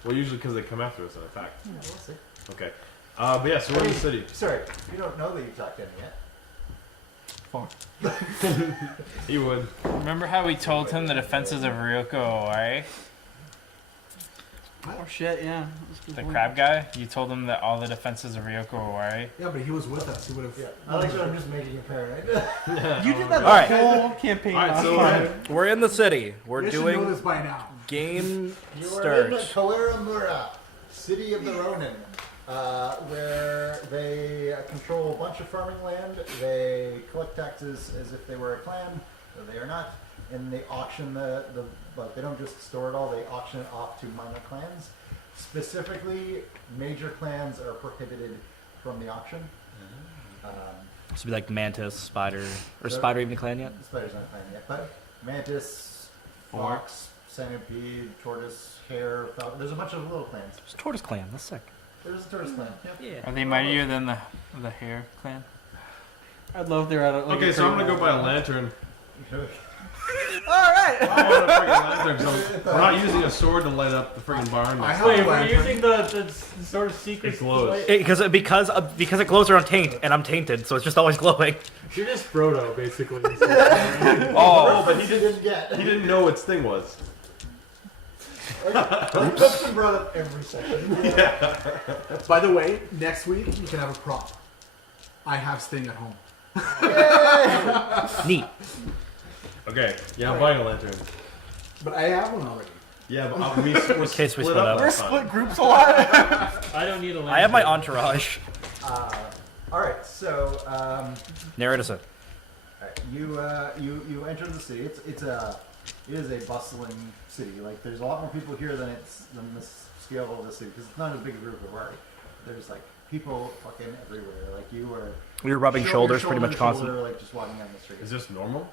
Well, usually because they come after us and attack. Yeah, we'll see. Okay. But yeah, so we're in the city. Sorry, you don't know that you talked to any yet. 4. He would. Remember how we told him the defenses of Ryoko Owari? Oh shit, yeah. The crab guy? You told him that all the defenses of Ryoko Owari? Yeah, but he was with us. He would have. Yeah. I like that I'm just making a paranoid. You did that All right. the whole campaign All right, last so time. We're in the city. We're You should know doing this by now. game You are in the start. Koeru Mura, city of the Ronin, where they control a bunch of farming land. They collect taxes as if they were a clan, though they are not, and they auction but they don't just store it all. They auction it off to minor clans. Specifically, major clans are prohibited from the auction. This would be like Mantis, Spider, or Spider even a clan yet? Spider's not a clan yet, but Mantis, Fox, Centipede, Tortoise, Hare, Falcon. There's a bunch of little clans. It's Tortoise Clan. That's sick. There's a Tortoise clan. Yep. Yeah. Are they mightier than the Hare clan? I'd love they're at a, like Okay, a so I'm gonna pretty go buy a lantern. Alright! I want a freaking lantern. So we're not using a sword to light up the freaking barn. I have Wait, a we're lantern. using the sort of secret. It glows. light? Because it glows around taint, and I'm tainted, so it's just always glowing. You're just Frodo, basically. Oh, but he didn't get. He didn't know what its thing was. Clifton brought up every section. By the way, next week you can have a prop. I have staying at home. Neat. Okay, yeah, I'm buying a lantern. But I have one already. Yeah, but we're case we split split up. up. We're split groups a lot. I don't need a lantern. I have my entourage. All right, so Narrate us in. you enter the city. It is a bustling city. Like there's a lot more people here than the scale of the city because it's not as big a group of art. There's like people fucking everywhere. Like you were. We were rubbing shoulders pretty much shoulder to constant. shoulder, like just walking down the street. Is this normal?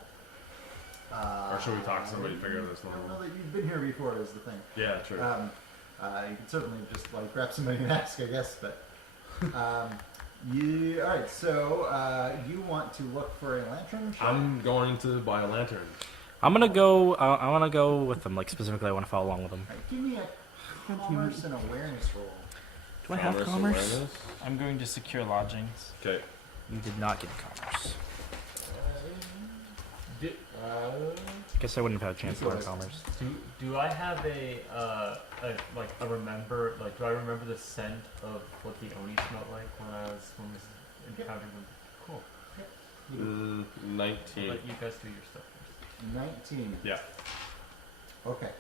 Or should we talk to somebody to figure out if it's I don't know normal? that you've been here before is the thing. Yeah, true. You can certainly just like grab somebody and ask, I guess. But all right. So you want to look for a lantern? Sure. I'm going to buy a lantern. I'm gonna go. I want to go with them. Like specifically, I want to follow along with them. All right, give me a commerce and awareness roll. Do I have commerce? Awareness. I'm going to secure lodgings. Okay. You did not get commerce. Guess I wouldn't have had a chance to learn commerce. Do I have a remember like do I remember the scent of what the oni smelled like when we encountered them? Cool. 19. Let you guys do your stuff. 19. Yeah. Okay.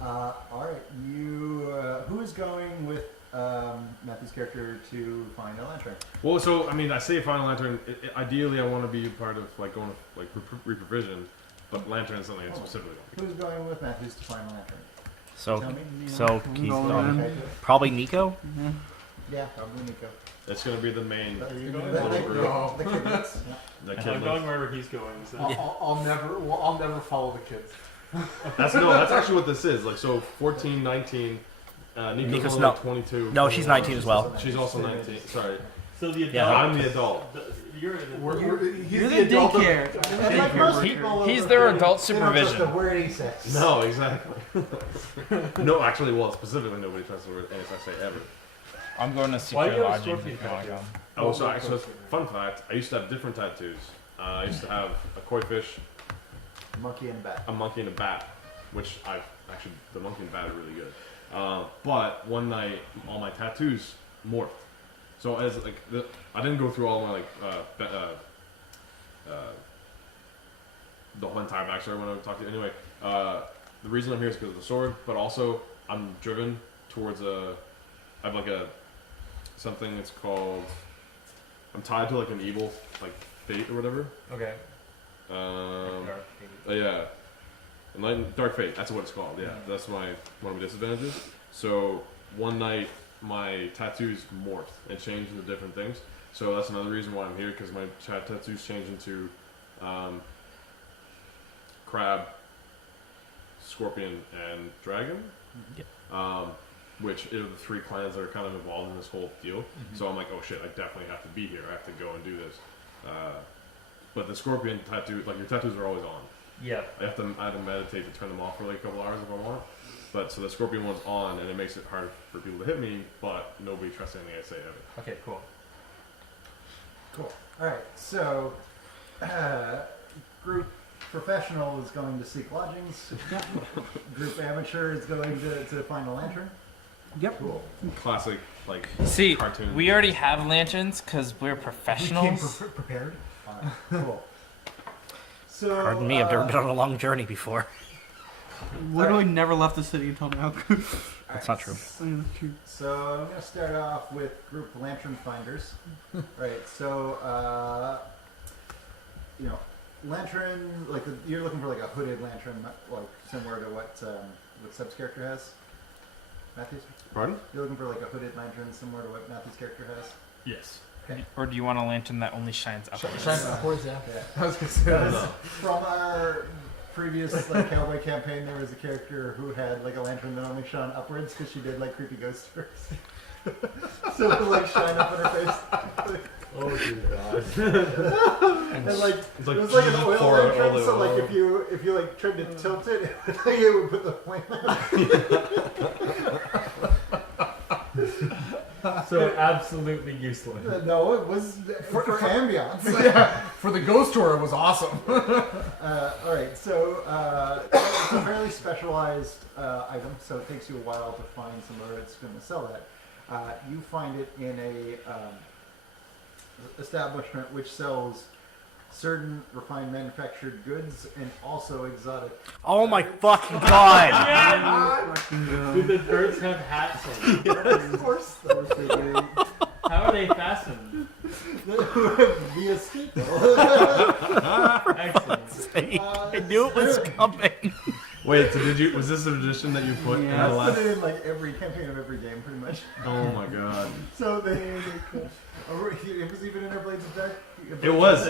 All right. You. Who is going with Matthew's character to find a lantern? Well, so I mean, I say find a lantern. Ideally, I want to be part of like going to like reprovision, but lantern is something I specifically want. Who's going with Matthews to find a lantern? So, Tell me. so Keith, going Okay. probably Nico. Yeah, probably Nico. It's gonna be the main. Are you gonna going go with with Nico? The kidnets. Yeah. The I'm kid going wherever he's going. So. I'll never follow the kids. That's actually what this is. Like so, 14, 19. Nico's Nico's only not- 22. No, she's 19 as well. She's also 19. Sorry. So the adult. Yeah, I'm the adult. You're He's You're the adult of- daycare. And like most people over He's their 30, adult they don't trust supervision. a word he says. No, exactly. No, actually, well, specifically, nobody trusts the word NSSA ever. I'm going to Why do secure you have a lodgings scorpion if you want to tattoo? go. Oh, so fun fact, I used to have different tattoos. I used to have a koi fish, Monkey and bat. a monkey, and a bat, which the monkey and bat are really good. But one night, all my tattoos morphed. So as like I didn't go through all my the whole entire backstory when I talked to you. Anyway, the reason I'm here is because of the sword, but also I'm driven towards I have like something that's called. I'm tied to like an evil like fate or whatever. Okay. Yeah. Dark Fate, that's what it's called. Yeah, that's one of my disadvantages. So one night my tattoos morphed and changed into different things. So that's another reason why I'm here, because my tattoos changed into crab, scorpion, and dragon. Yep. Which are the three clans that are kind of involved in this whole deal. So I'm like, oh shit, I definitely have to be here. I have to go and do this. But the scorpion tattoo, like your tattoos are always on. Yeah. I have to meditate to turn them off for like a couple hours if I want. But so the scorpion one's on, and it makes it hard for people to hit me. But nobody trusts anything I say ever. Okay. Cool. Cool. All right. So Group professional is going to seek lodgings. Group amateur is going to find a lantern. Yep. Cool. Classic, like See, cartoon. we already have lanterns because we're We came professionals. prepared. Cool. So, Pardon me, I've never been on a long journey before. Literally never left the city until now. That's not true. So I'm going to start off with group lantern finders. Right. So lantern, like you're looking for like a hooded lantern, like similar to what Seb's character has. Matthews, Pardon? you're looking for like a hooded lantern similar to what Matthew's character has. Yes. Or do you want a lantern that only shines upwards? Shine upwards, yeah. Yeah. I was gonna say Because that. from our previous like cowboy campaign, there was a character who had like a lantern that only shone upwards because she did like creepy ghost stories. So it would like shine up in her face. Oh dear God. And like It's it was like an Jesus oil pour lantern, olive so like oil. if you like tried to tilt it, it would put the flame out. So absolutely useless. No, it was for ambiance. Yeah, for the ghost tour, it was awesome. All right, so it's a fairly specialized item, so it takes you a while to find somewhere that's going to sell that. You find it in a establishment which sells certain refined manufactured goods and also exotic. Oh my fucking god! Do the birds have hats on? Of course, How are they fastened? via staple. Excellent. I knew it was coming. Wait, so was this a tradition that you put in I the put last? it in like every campaign of every game, pretty much. Oh my God. So it was even in our Blades of Dark. It was,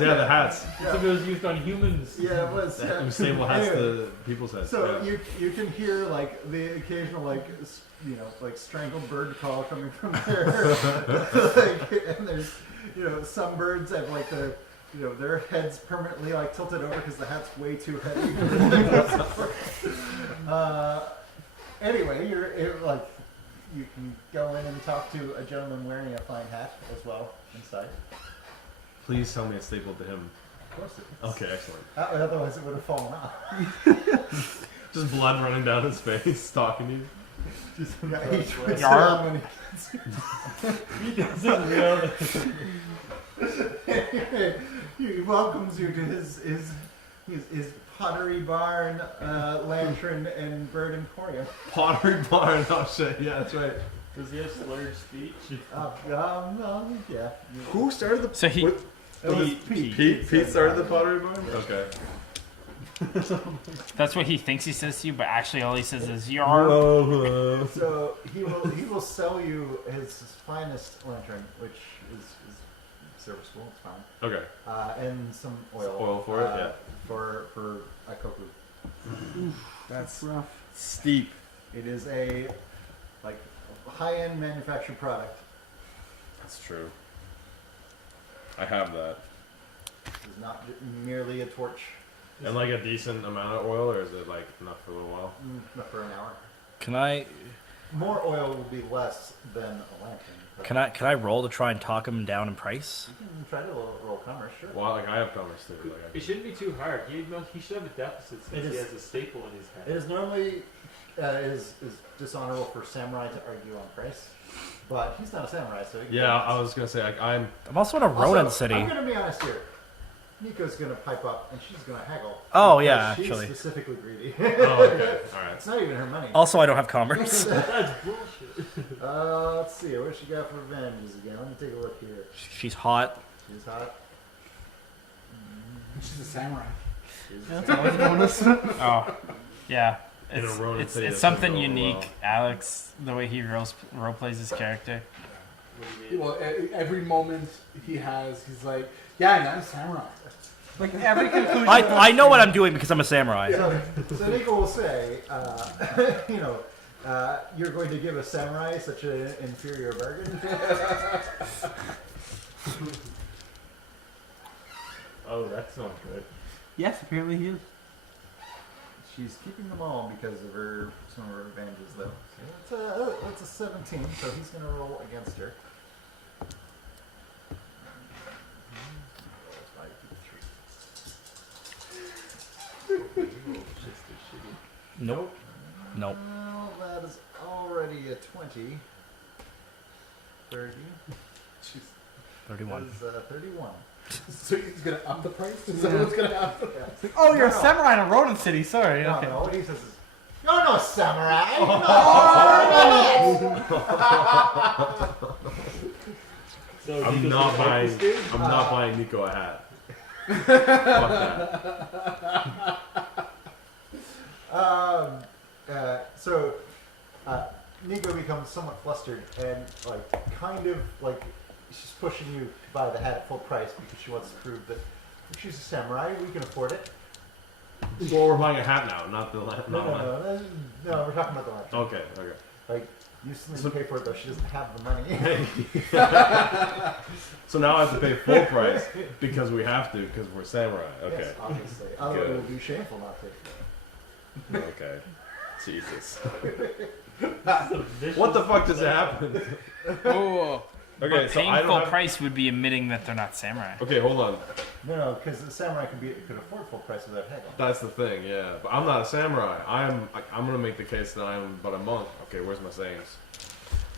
yeah, the hats. So it was used on humans. Yeah, it was. That Yeah. was same hats Anyway. the people's hats. So yeah. you can hear like the occasional like like strangled bird call coming from there, like, and there's some birds have like their heads permanently like tilted over because the hat's way too heavy. Anyway, you can go in and talk to a gentleman wearing a fine hat as well inside. Please tell me it's stapled to him. Of course it is. Okay, excellent. Otherwise it would have fallen off. Just blood running down his face, talking to you. Yeah, he twists it Yarp. on when He doesn't really. he welcomes you to his pottery barn, lantern, and bird emporium. Pottery barn. Oh shit. Yeah, that's right. Does he have slurred speech? Yeah. Who started the? So he. It was Pete started the pottery barn. Okay. That's what he thinks he says to you, but actually all he says is "yar." Hello. So he will sell you his finest lantern, which is serviceable. It's fine. Okay. And some oil. Oil for it, yeah. For a koku. That's rough. Steep. It is a high-end manufactured product. That's true. I have that. It is not merely a torch. And like a decent amount of oil, or is it like enough for a little while? Not for an hour. Can I More oil will be less than a lantern. but can I roll to try and talk him down in price? You can try to roll commerce, sure. Well, like I have commerce too. Like It shouldn't be too hard. He should have a deficit It since he is- has a staple in his It head. is normally is dishonorable for samurai to argue on price, but he's not a samurai, so he can yeah, I was gonna say I'm. I'm also in a Also, Ronin city. I'm gonna be honest here. Nico's gonna pipe up and she's gonna haggle. Oh, because yeah, she's actually. specifically greedy. Oh, okay. All right. It's not even her money. Also, I don't have commerce. That's bullshit. Let's see. What she got for advantages again? Let me take a look here. She's hot. She's hot. She's a samurai. She's Always a bonus. Oh, yeah. In a Ronin It's city, it's that's something gonna go unique, well. Alex. The way he role plays his character. Well, every moment he has, he's like, "Yeah, I'm a samurai." Like every conclusion. I know what I'm doing because I'm a samurai. So Nico will say, you're going to give a samurai such an inferior bargain. Oh, that's not good. Yes, apparently he is. She's keeping them all because of some of her advantages, though. So that's a 17, so he's going to roll against her. 5, 3. Nope. Nope. Well, that is already a 20. 30. Jeez. 31. That is 31. So he's gonna up the price? Is that what's gonna happen? Yeah. Oh, you're No, a samurai in a Ronin city. Sorry. No, Okay. no, what he says is, "You're no samurai." So I'm Nico's not gonna buying. fight this dude? I'm not buying Nico a hat. Fuck that. So Nico becomes somewhat flustered and kind of she's pushing you to buy the hat at full price because she wants to prove that if she's a samurai, we can afford it. Well, we're buying a hat now, not the No, no. no, we're talking about the lantern. Okay, okay. You still need to pay for it though. She doesn't have the money. So now I have to pay full price because we have to because we're samurai. Okay. Yes, obviously. Otherwise, it would be shameful not to. Okay. Jesus. That's a vicious What the fuck just happened? Oh, Okay, but so paying I full don't have. price would be admitting that they're not samurai. Okay, hold on. No, because the samurai could afford full price without head on. That's the thing, yeah. But I'm not a samurai. I'm gonna make the case that I'm but a monk. Okay, where's my sayings?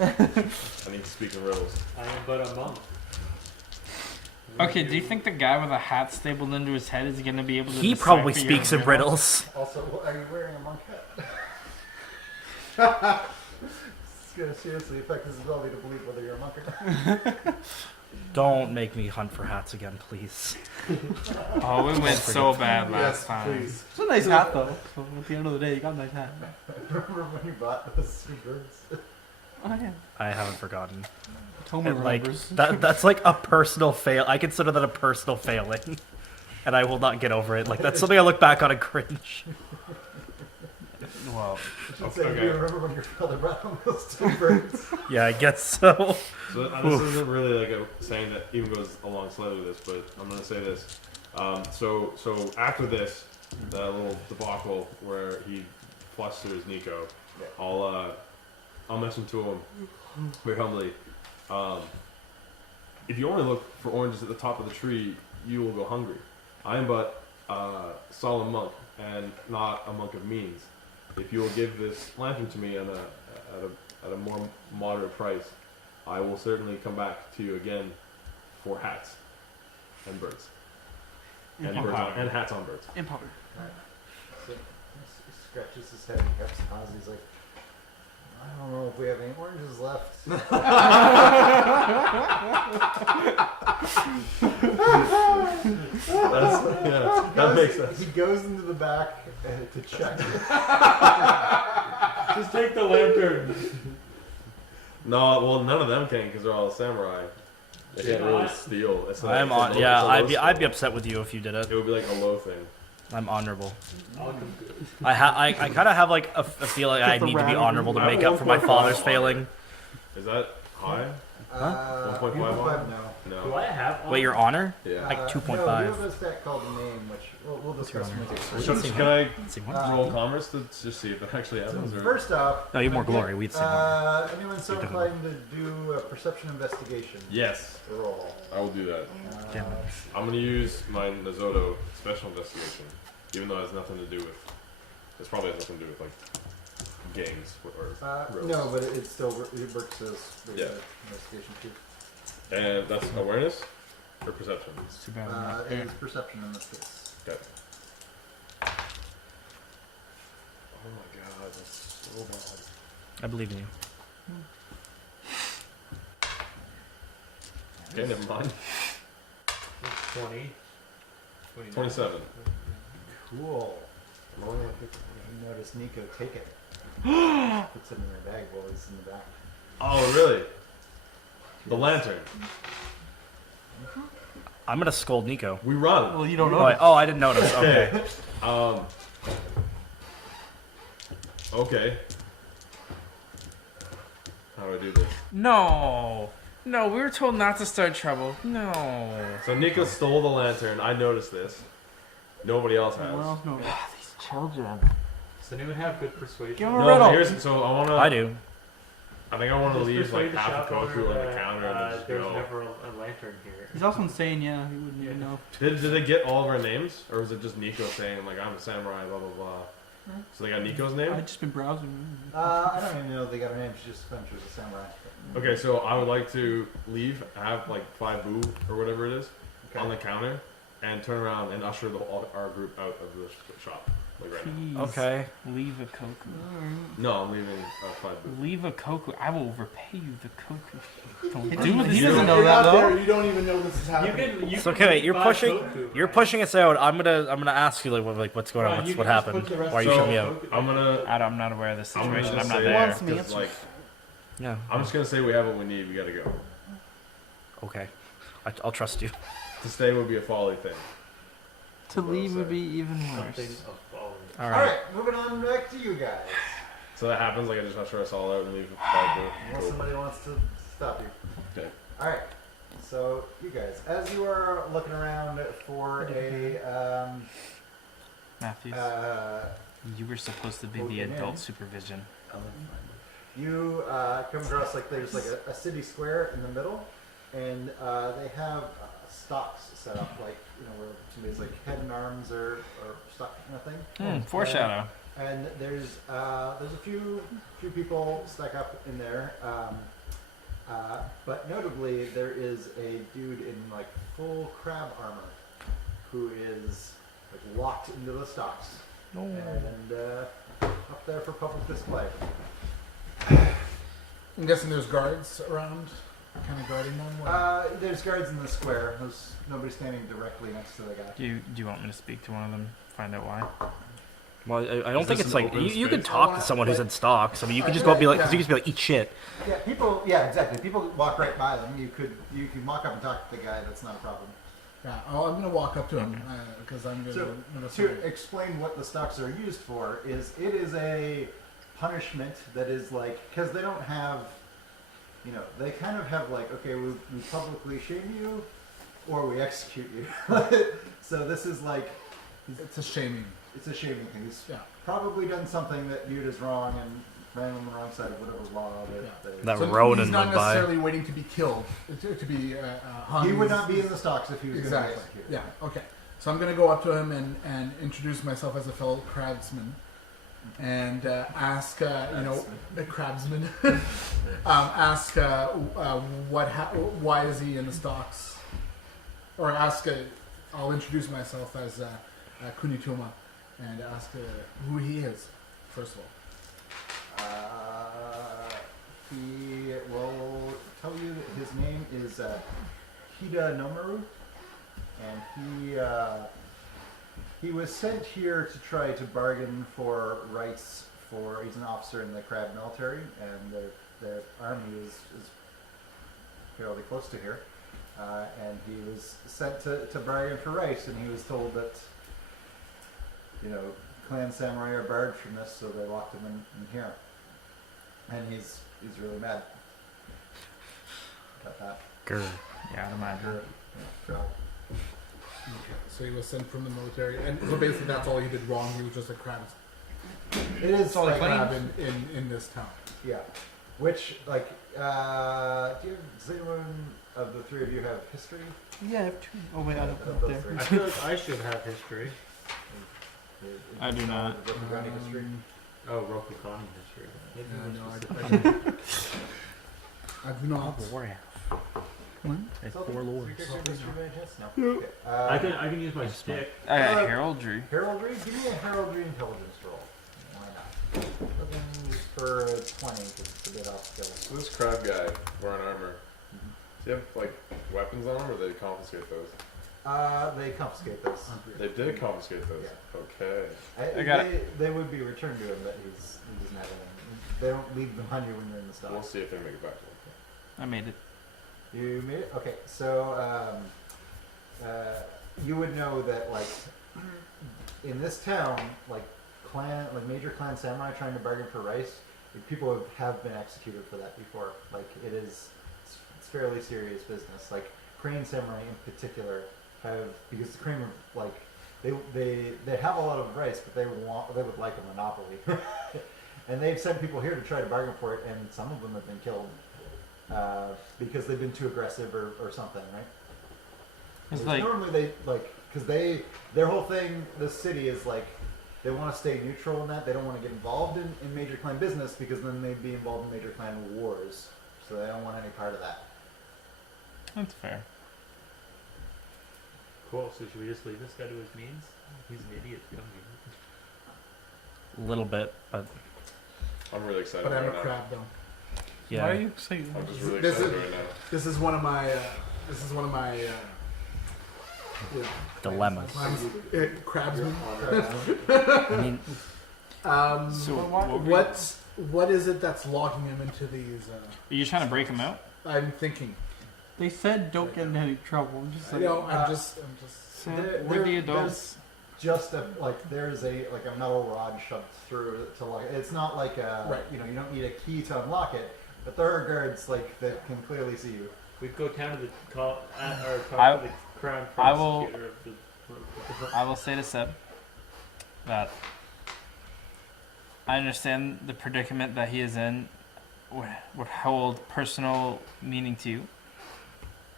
I need to speak in riddles. I am but a monk. Okay, do you think the guy with a hat stapled into his head is gonna be able to? He decipher probably your speaks in riddle? riddles. Also, are you wearing a monk hat? It's going to seriously affect his ability to believe whether you're a monk or not. Don't make me hunt for hats again, please. Oh, we went so bad last Yes, time. please. It's a nice hat though. So at the end of the day, you got a nice hat. Remember when you bought those two birds? Oh yeah. I haven't forgotten. Toma And, like remembers. that's like a personal fail. I consider that a personal failing, and I will not get over it. Like that's something I look back on and cringe. Well, Should say, do you remember when your father brought home those two birds? Yeah, I guess so. So this isn't really like a saying that even goes along slightly with this, but I'm gonna say this. So after this, that little debacle where he flusters Nico, I'll mention to him very humbly. If you only look for oranges at the top of the tree, you will go hungry. I am but a solemn monk and not a monk of means. If you will give this lantern to me at a more moderate price, I will certainly come back to you again for hats and birds and hats on birds. In powder. So he scratches his head and grabs Oz. He's like, I don't know if we have any oranges left. That makes sense. He goes into the back to check. Just take the lantern. No, well, none of them can because they're all samurai. They can't really steal. It's a- I'm it's a on. low- Yeah, it's a low I'd be skill. upset with you if you did it. It would be like a low thing. I'm honorable. I'll come good. I kind of have like a feeling I the need to be rat. honorable to I have make up for my 1.5 father's honor. failing. Is that high? 1.5 1.5 no. Do No. I have? Wait, your honor? Yeah. Like No, 2.5. you have a stat called the name, which we'll discuss when we get to it. Can I Let's see one. roll commerce to just see if it actually happens? Or? First off, No, you have more glory. We'd say more. anyone so You're inclined to do a perception investigation Yes, roll? I will do that. Yeah. I'm gonna use my Nazoto special investigation, even though it has nothing to do with. This probably has nothing to do with like games or roles. No, but it still it works as regular Yeah. investigation too. And that's awareness or perception. it's too bad. I'm not It there. is perception in this case. Okay. Oh my god, that's so bad. I believe in you. Okay, never mind. 20. 27. Cool. I'm only gonna pick- You notice Nico take it. Puts it in her bag while he's in the back. Oh, really? The lantern. I'm gonna scold Nico. We run. Well, you don't Oh, know. I didn't notice. Okay. Okay. How do I do this? No, no, we were told not to start trouble. No. So Nico stole the lantern. I noticed this. Nobody else has. Well, no. These children. Does anyone have good persuasion? Give him a No, riddle. but here's so I wanna. I do. I think I want to Just leave persuade like the half a shop owner Koku on the that, counter and just there's go. never a lantern here. He's also insane. Yeah, he wouldn't even know. Did they get all of our names, or was it just Nico saying like I'm a samurai, blah blah blah? So they got Nico's name. I've just been browsing. I don't even know they got a name. She's just Adventures of Samurai. Okay, so I would like to leave, have like 5 boo or whatever it is Okay. on the counter, and turn around and usher our group out of the shop, like right now. Please Okay. leave a Koku. No, I'm leaving 5 boo. Leave a Koku. I will repay you the Koku. Don't He do doesn't- this. he doesn't know You're that out though. there, you don't even know this is happening. So okay, wait, you're pushing us out. I'm gonna ask you what's going on. What happened? Why are you So- showing me out? I'm not aware of this I'm gonna situation. I'm say not that there. Wants me 'cause, answers. like, Yeah. I'm just gonna say we have what we need. We gotta go. Okay. I'll trust you. To stay would be a folly thing. To leave would be even worse. All All right. right, moving on back to you guys. So that happens. Like I just usher us all out and leave 5 boo. Unless Cool. somebody wants to stop you. Okay. All right. So you guys, as you are looking around for a Matthews, uh, you were supposed to be the Okay. adult supervision. you come across like there's like a city square in the middle, and they have stocks set up like where somebody's like head and arms or stock kind of thing. Foreshadow. And there's a few people stuck up in there, but notably there is a dude in like full crab armor who is like locked into the stocks and up there for public display. I'm guessing there's guards around, kind of guarding them. There's guards in the square. There's nobody standing directly next to the guy. Do you want me to speak to one of them? Find out why. Well, I don't Is think this it's an like open you could space? talk to someone who's in stocks. I mean, you could just go up and be like, cause you could just be like, eat shit. Yeah, people. Yeah, exactly. People walk right by them. You could walk up and talk to the guy. That's not a problem. Yeah, I'm gonna walk up to him because I'm gonna. So, to explain what the stocks are used for is it is a punishment that is like because they don't have, they kind of have like okay we publicly shame you, or we execute you. So this is like It's a shaming. it's a shaming thing. He's Yeah. probably done something that viewed as wrong and ran on the wrong side of whatever law that That So Ronan he's not went by. necessarily waiting to be killed, to be hung. he would not be in the stocks if he was going to be Exactly. executed. Yeah. Okay. So I'm gonna go up to him and introduce myself as a fellow crabsman, and ask the crabsman, ask why is he in the stocks, or ask. I'll introduce myself as Kunituma, and ask who he is first of all. He will tell you that his name is Hida Nomaru, and he was sent here to try to bargain for rights for. He's an officer in the crab military, and their army is fairly close to here. And he was sent to bargain for rights, and he was told that clan samurai are barred from this, so they locked him in here. And he's really mad about that. Grr. Yeah, I'd imagine. So he was sent from the military, and so basically that's all he did wrong. He was just a crab, It is all he like, claims. crab in this town. yeah. Which does anyone of the three of you have history? Yeah, I have two. Oh wait, I don't Of know those there. three? I feel like I should have history. I do not. Rokugani history. Oh, Rokugani history. I do not. It's Something? four lords. Three character history by chance? No. Okay. I can use my stick. I got heraldry. Heraldry? Give me a heraldry intelligence roll. Why not? Looking for a 20 because it's a bit off skill. So this crab guy wearing armor, does he have like weapons on him, or they confiscate those? They confiscate those. They did confiscate those. Okay. I got They would be returned to him, but he doesn't have any. They don't leave behind you when you're in the stock. We'll see if they make it back to him. I made it. You made it? Okay, so you would know that like in this town, like major clan samurai trying to bargain for rice, people have been executed for that before. Like it's fairly serious business. Like Crane samurai in particular because the Crane are like they have a lot of rice, but they would like a monopoly, and they've sent people here to try to bargain for it, and some of them have been killed. Because they've been too aggressive or something, right? It's Which like normally they like because their whole thing, the city is like they want to stay neutral in that. They don't want to get involved in major clan business because then they'd be involved in major clan wars. So they don't want any part of that. That's fair. Cool. So should we just leave this guy to his means? He's an idiot. A little bit, but I'm really excited But I'm a right now. crab though. yeah. Why are you saying? I'm just really This excited is- right now. This is one of my. Dilemmas. Crabs. I mean, So What is it that's locking him into these? are you trying to break him out? I'm thinking. They said don't get in any trouble. I'm just I like, know. I'm just. So There- we're the there- adults. Just there's a metal rod shoved through to lock it. It's not like Right. you don't need a key to unlock it, but there are guards that can clearly see you. We go down to the talk I- to the crown I will- prosecutor of the. I will say to Seb that I understand the predicament that he is in would hold personal meaning to you,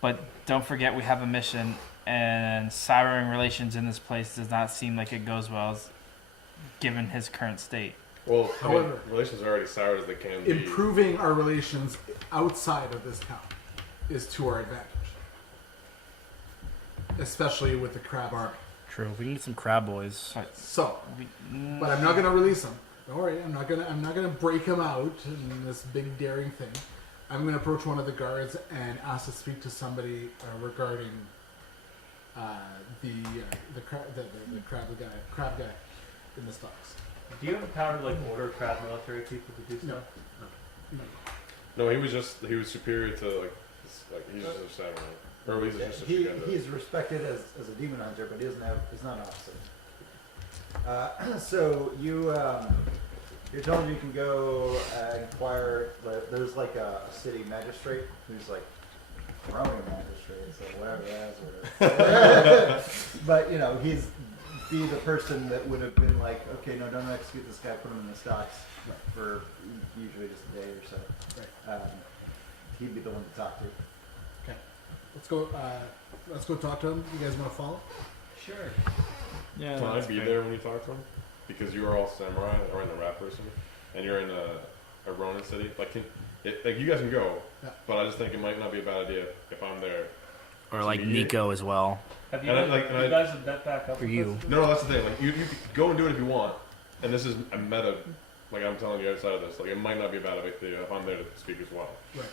but don't forget we have a mission, and souring relations in this place does not seem like it goes well given his current state. Well, However- relations are already sour as they can be. Improving our relations outside of this town is to our advantage, especially with the crab army. true. We need some crab boys. So, but I'm not going to release him. Don't worry, I'm not gonna break him out in this big daring thing. I'm gonna approach one of the guards and ask to speak to somebody regarding the crab guy in the stocks. Do you have the power to order crab military people to do No. stuff? No, he was superior to he's just a samurai. Or he's just a shigendo. He's respected as a demon hunter, but he's not an officer. So you're told you can go inquire. There's a city magistrate who's Roman magistrate, so whatever that is. But he's the person that would have been okay, no, don't execute this guy, put him in the stocks for usually just a day or so. Right. He'd be the one to talk to. Okay, let's go talk to him. You guys want to follow? Sure. Yeah, Can I that's be fair. there when you talk to him? Because you are all samurai or in the rat person, and you're in a Ronin city. You guys can go, Yeah. but I just think it might not be a bad idea if I'm there. Or Nico as well. Have you, And guys, you guys have bet back up For with you. us? No, that's the thing. You can go and do it if you want, and this is a meta. I'm telling you outside of this, it might not be a bad idea if I'm there to speak as well. Right.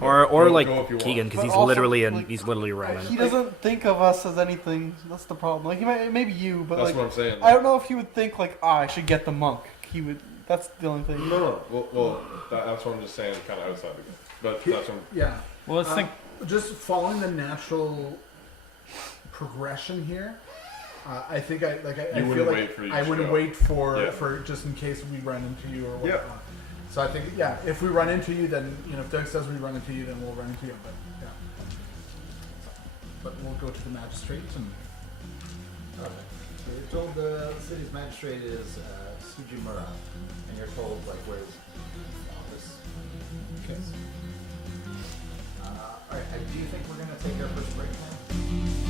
Or Go if you want. Keegan, because But he's also, literally he's literally Roman. he doesn't think of us as anything. That's the problem. Maybe you, but That's what I'm saying. I don't know if he would think I should get the monk. He would. That's the only thing. No. Well, that's what I'm just saying, kind of outside of it. But that's what I'm, Yeah. Well, let's think. Just following the natural progression here. I think I You feel wouldn't like wait for you I to wouldn't go. wait for Yeah. just in case we run into you or Yeah. whatnot. So I think if we run into you, then if Doug says we run into you, then we'll run into you. But yeah. But we'll go to the magistrate and Okay. So you're told the city's magistrate is Koeru Mura, and you're told where's the office. okay. All right. Do you think we're gonna take our first break now?